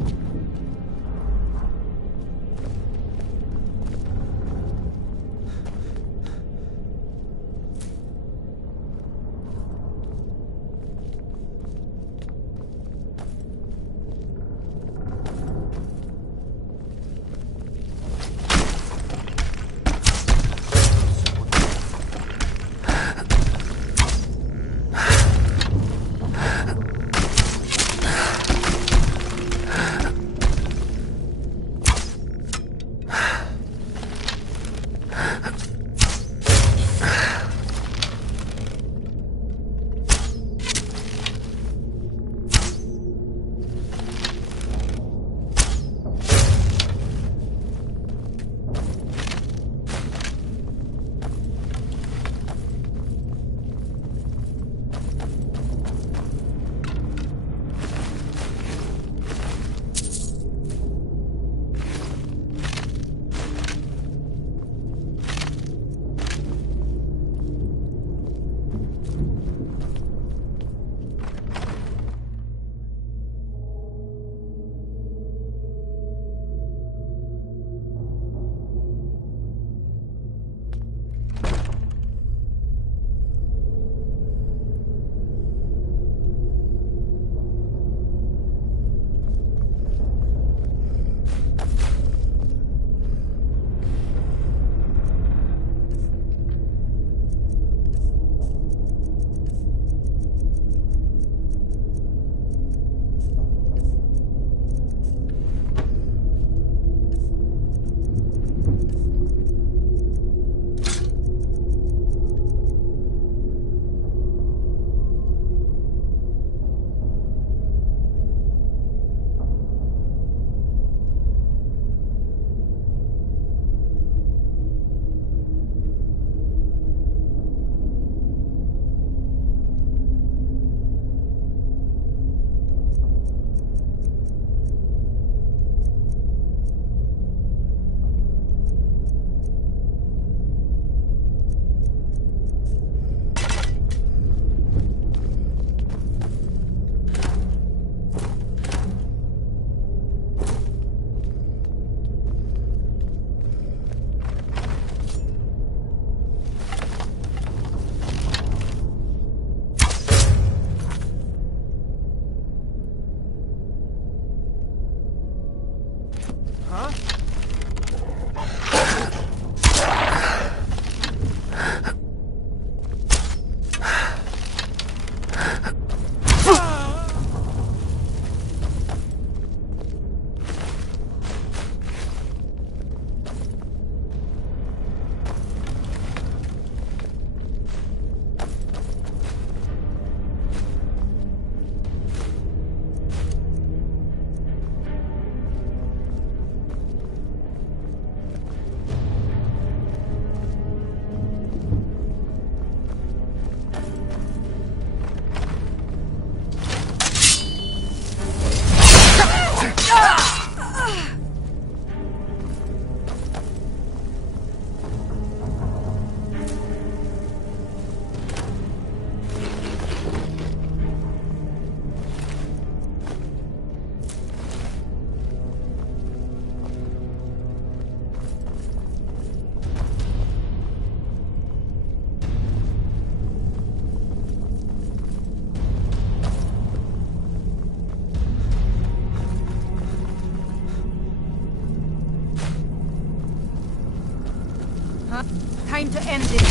to end this.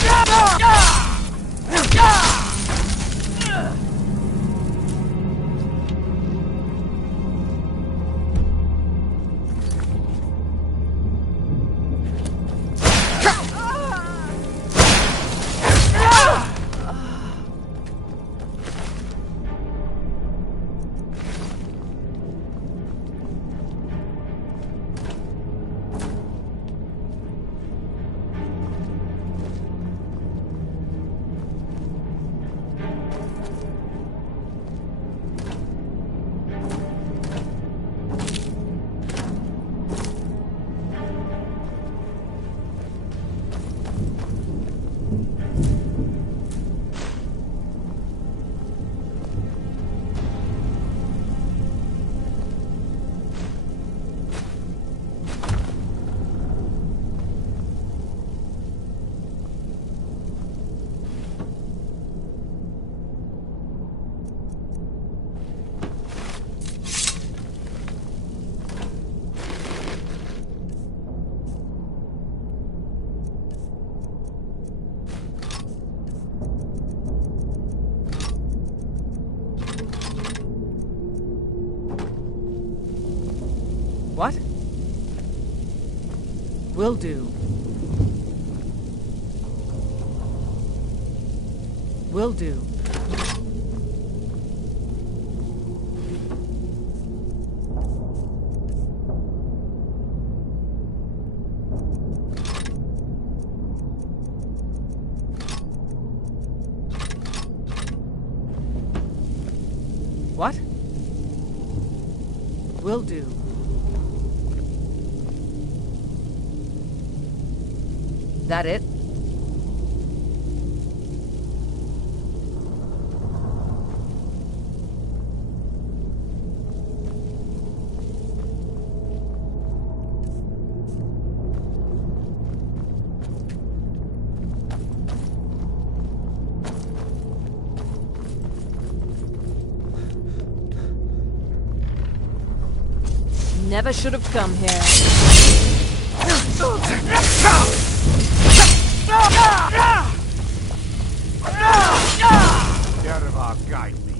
What? Will do. Will do. What? Will do. That it? Never should have come here. Derva, guide me.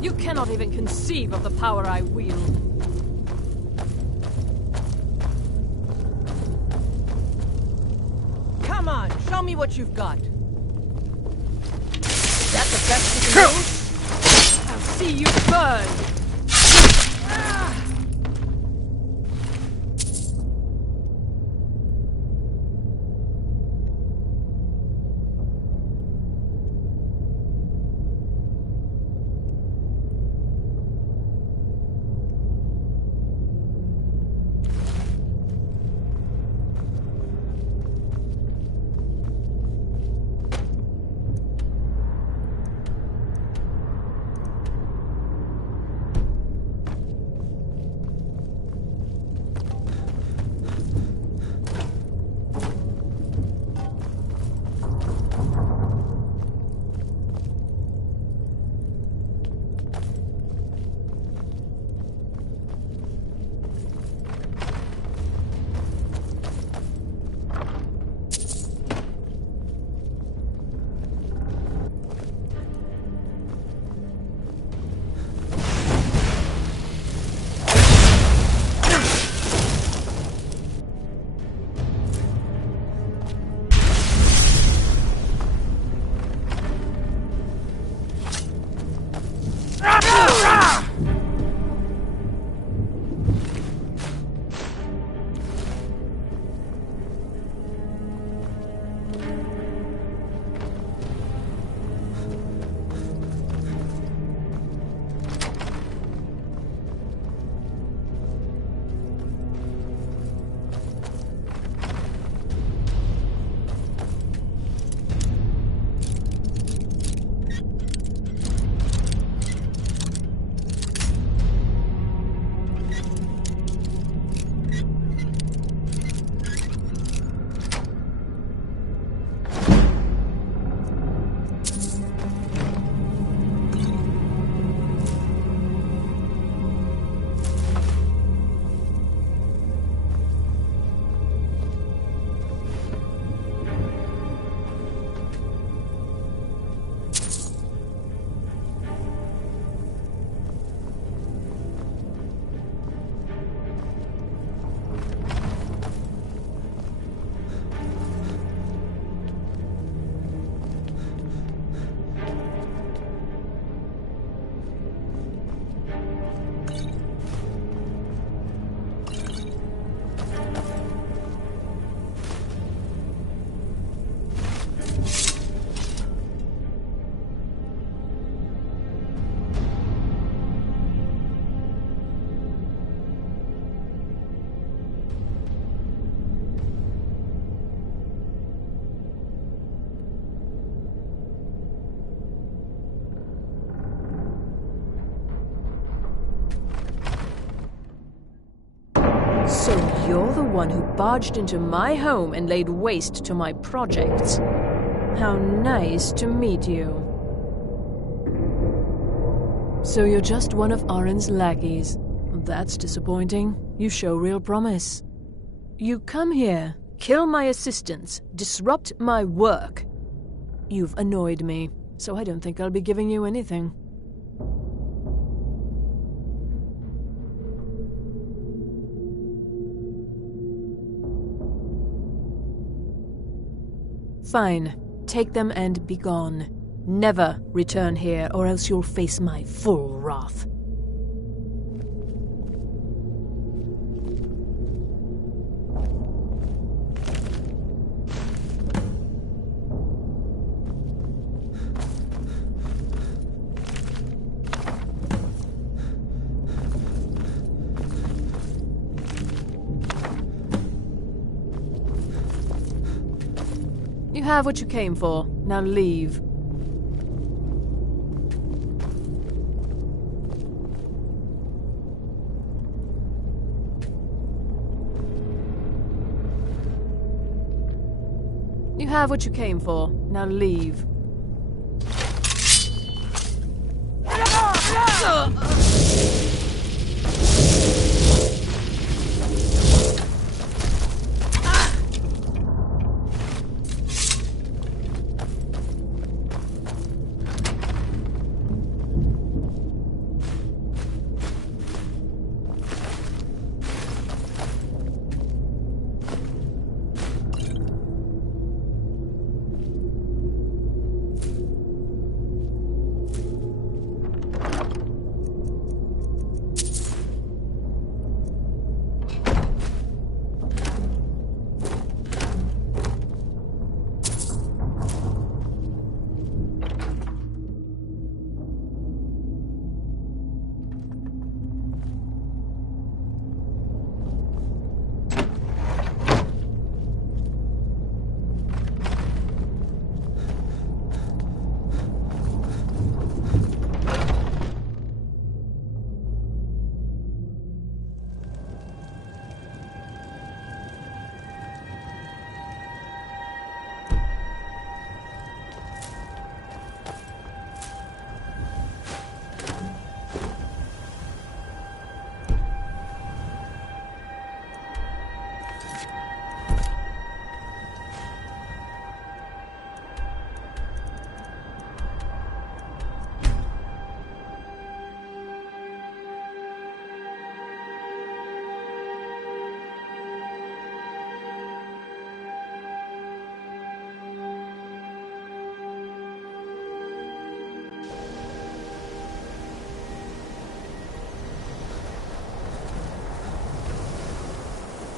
You cannot even conceive of the power I wield. Come on, show me what you've got. Is that the best you can do? I'll see you burn! you're the one who barged into my home and laid waste to my projects. How nice to meet you. So you're just one of Arin's lackeys. That's disappointing. You show real promise. You come here, kill my assistants, disrupt my work. You've annoyed me, so I don't think I'll be giving you anything. Fine. Take them and be gone. Never return here, or else you'll face my full wrath. You have what you came for. Now leave. You have what you came for. Now leave.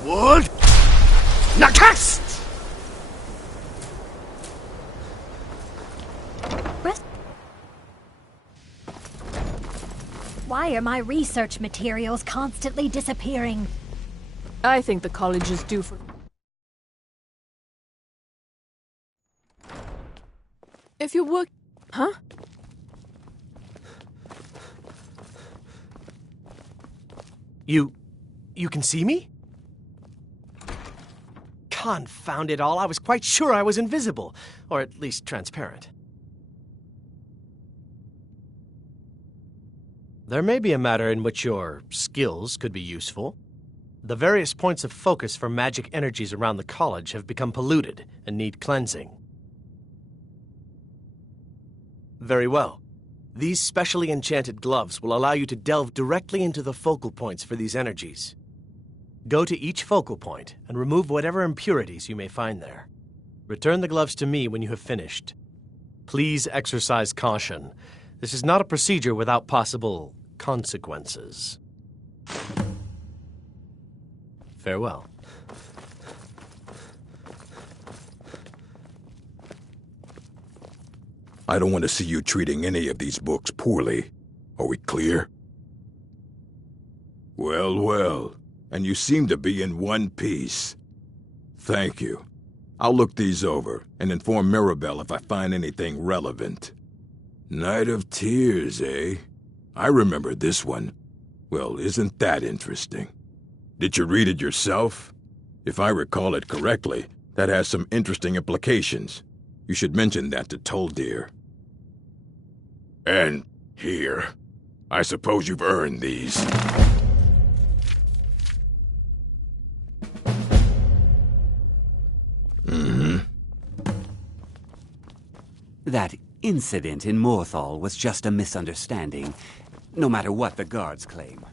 Wood! Nakast! Why are my research materials constantly disappearing? I think the college is due for... If you work... Huh? You can see me? Confound it all, I was quite sure I was invisible. Or at least transparent. There may be a matter in which your skills could be useful. The various points of focus for magic energies around the college have become polluted and need cleansing. Very well. These specially enchanted gloves will allow you to delve directly into the focal points for these energies. Go to each focal point and remove whatever impurities you may find there. Return the gloves to me when you have finished. Please exercise caution. This is not a procedure without possible consequences. Farewell. I don't want to see you treating any of these books poorly. Are we clear? Well, well. And you seem to be in one piece. Thank you. I'll look these over and inform Mirabelle if I find anything relevant. Night of Tears, eh? I remember this one. Well, isn't that interesting? Did you read it yourself? If I recall it correctly, that has some interesting implications. You should mention that to Toldir. And here. I suppose you've earned these. That incident in Morthal was just a misunderstanding, no matter what the guards claim.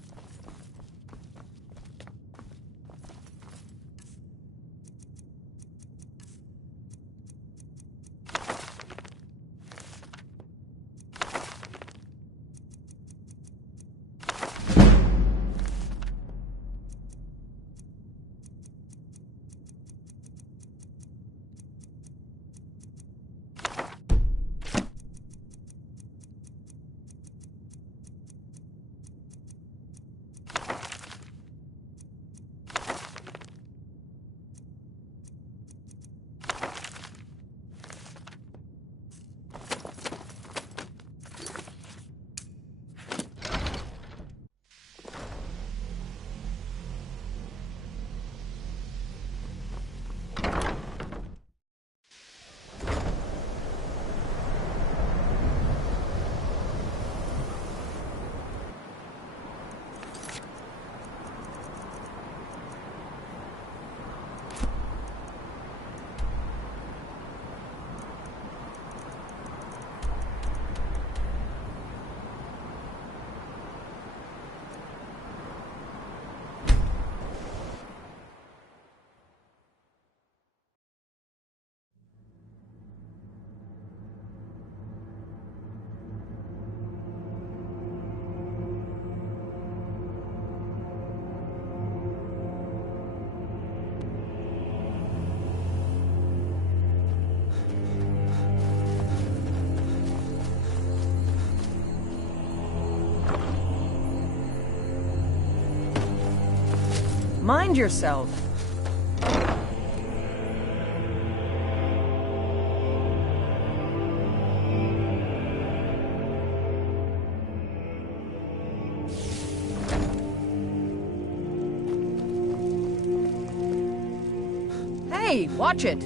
Mind yourself. Hey, watch it.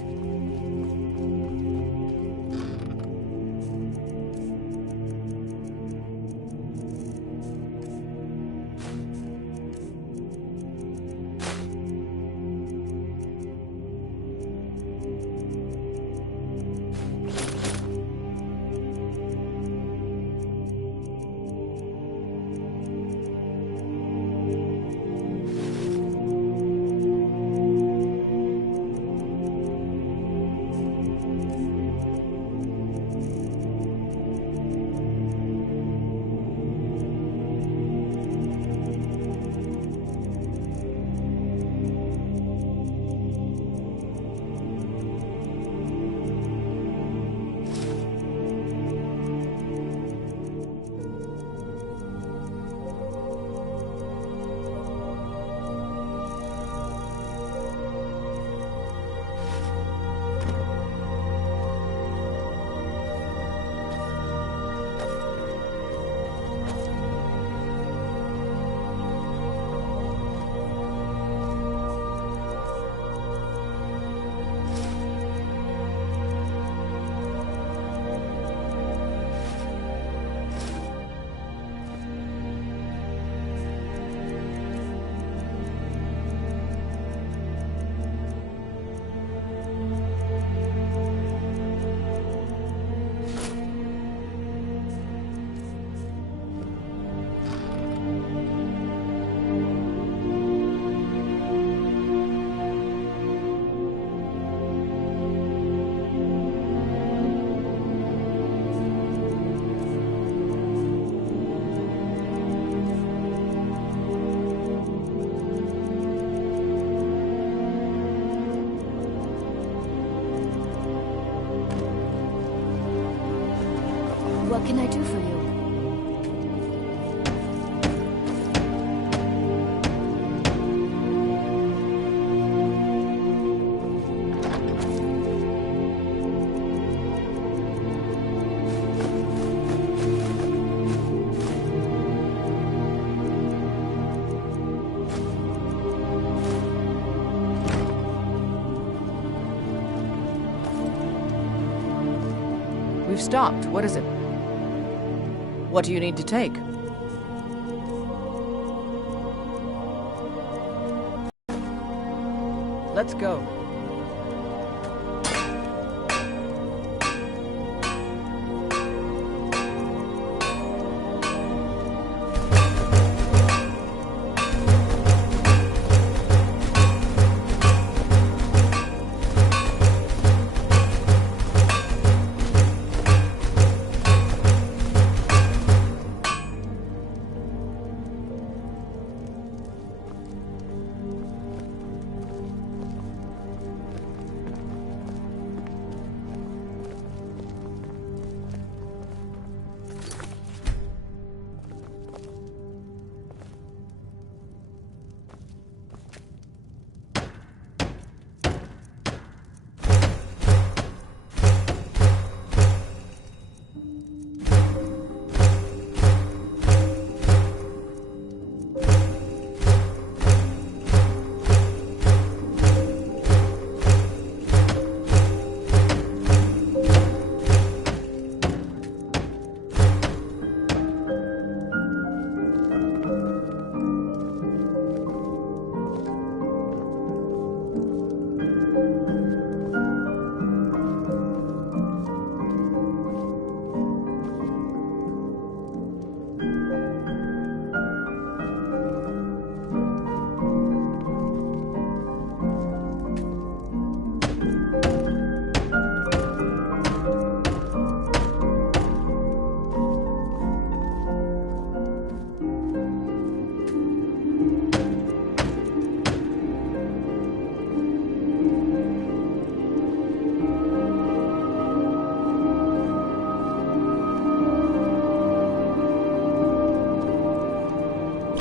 What can I do for you? stopped. What is it? What do you need to take? Let's go.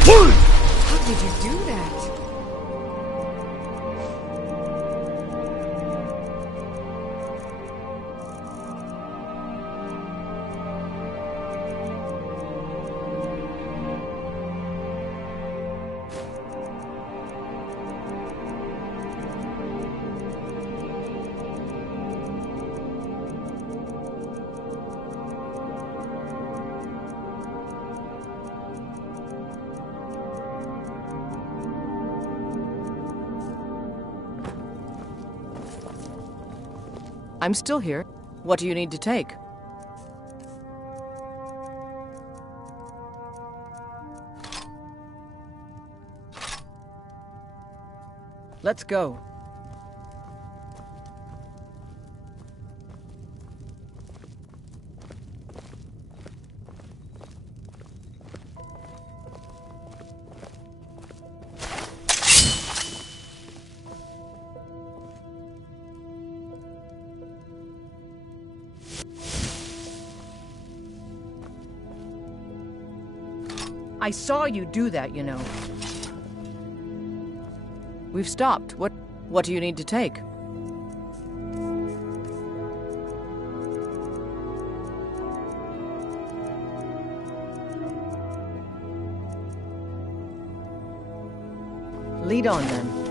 How did you do that? I'm still here. What do you need to take? Let's go. I saw you do that, you know. We've stopped. What do you need to take? Lead on, then.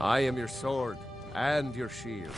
I am your sword and your shield.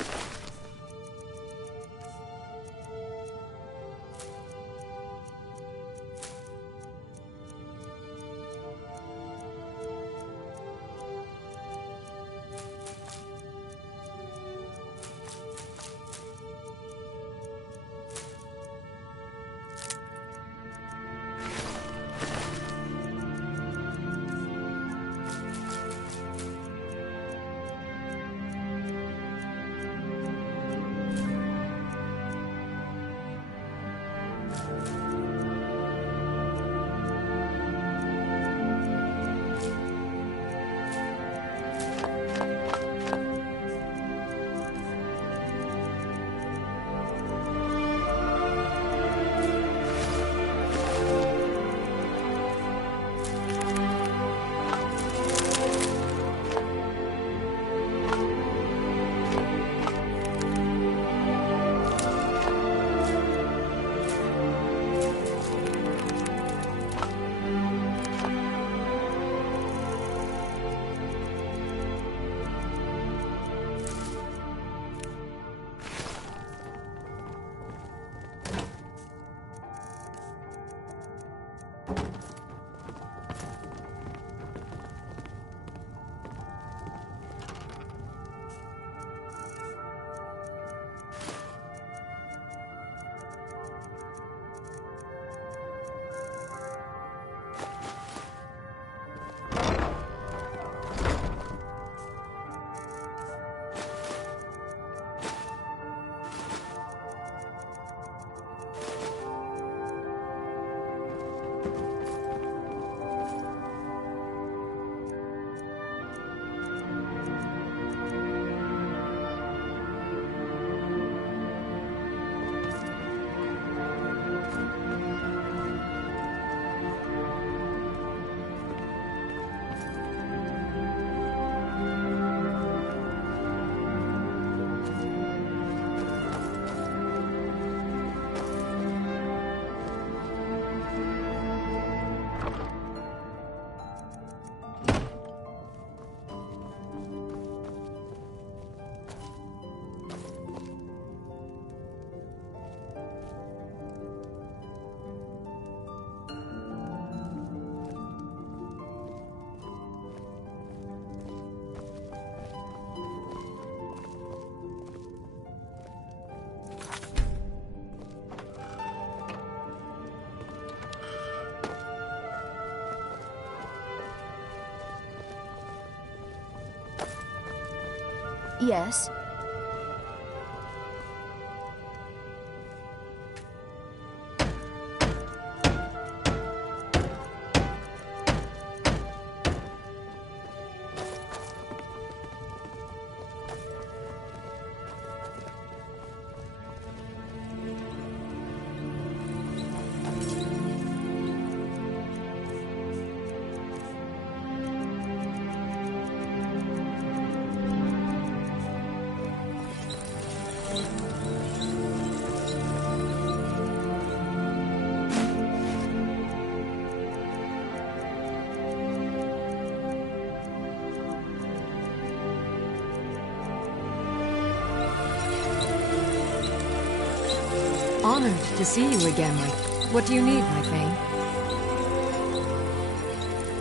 Yes? Honored to see you again. What do you need, my Thane?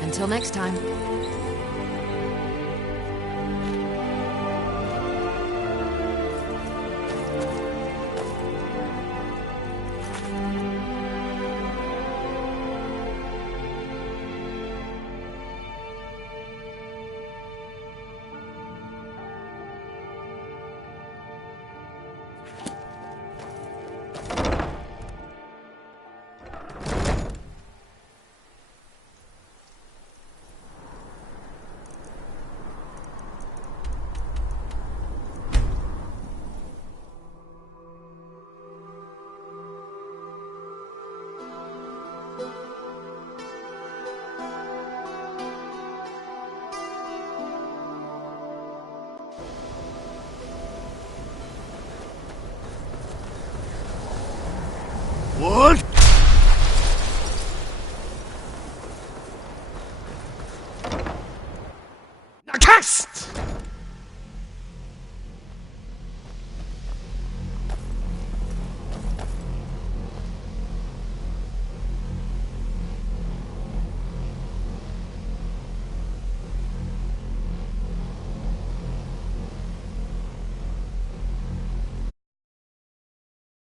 Until next time. What?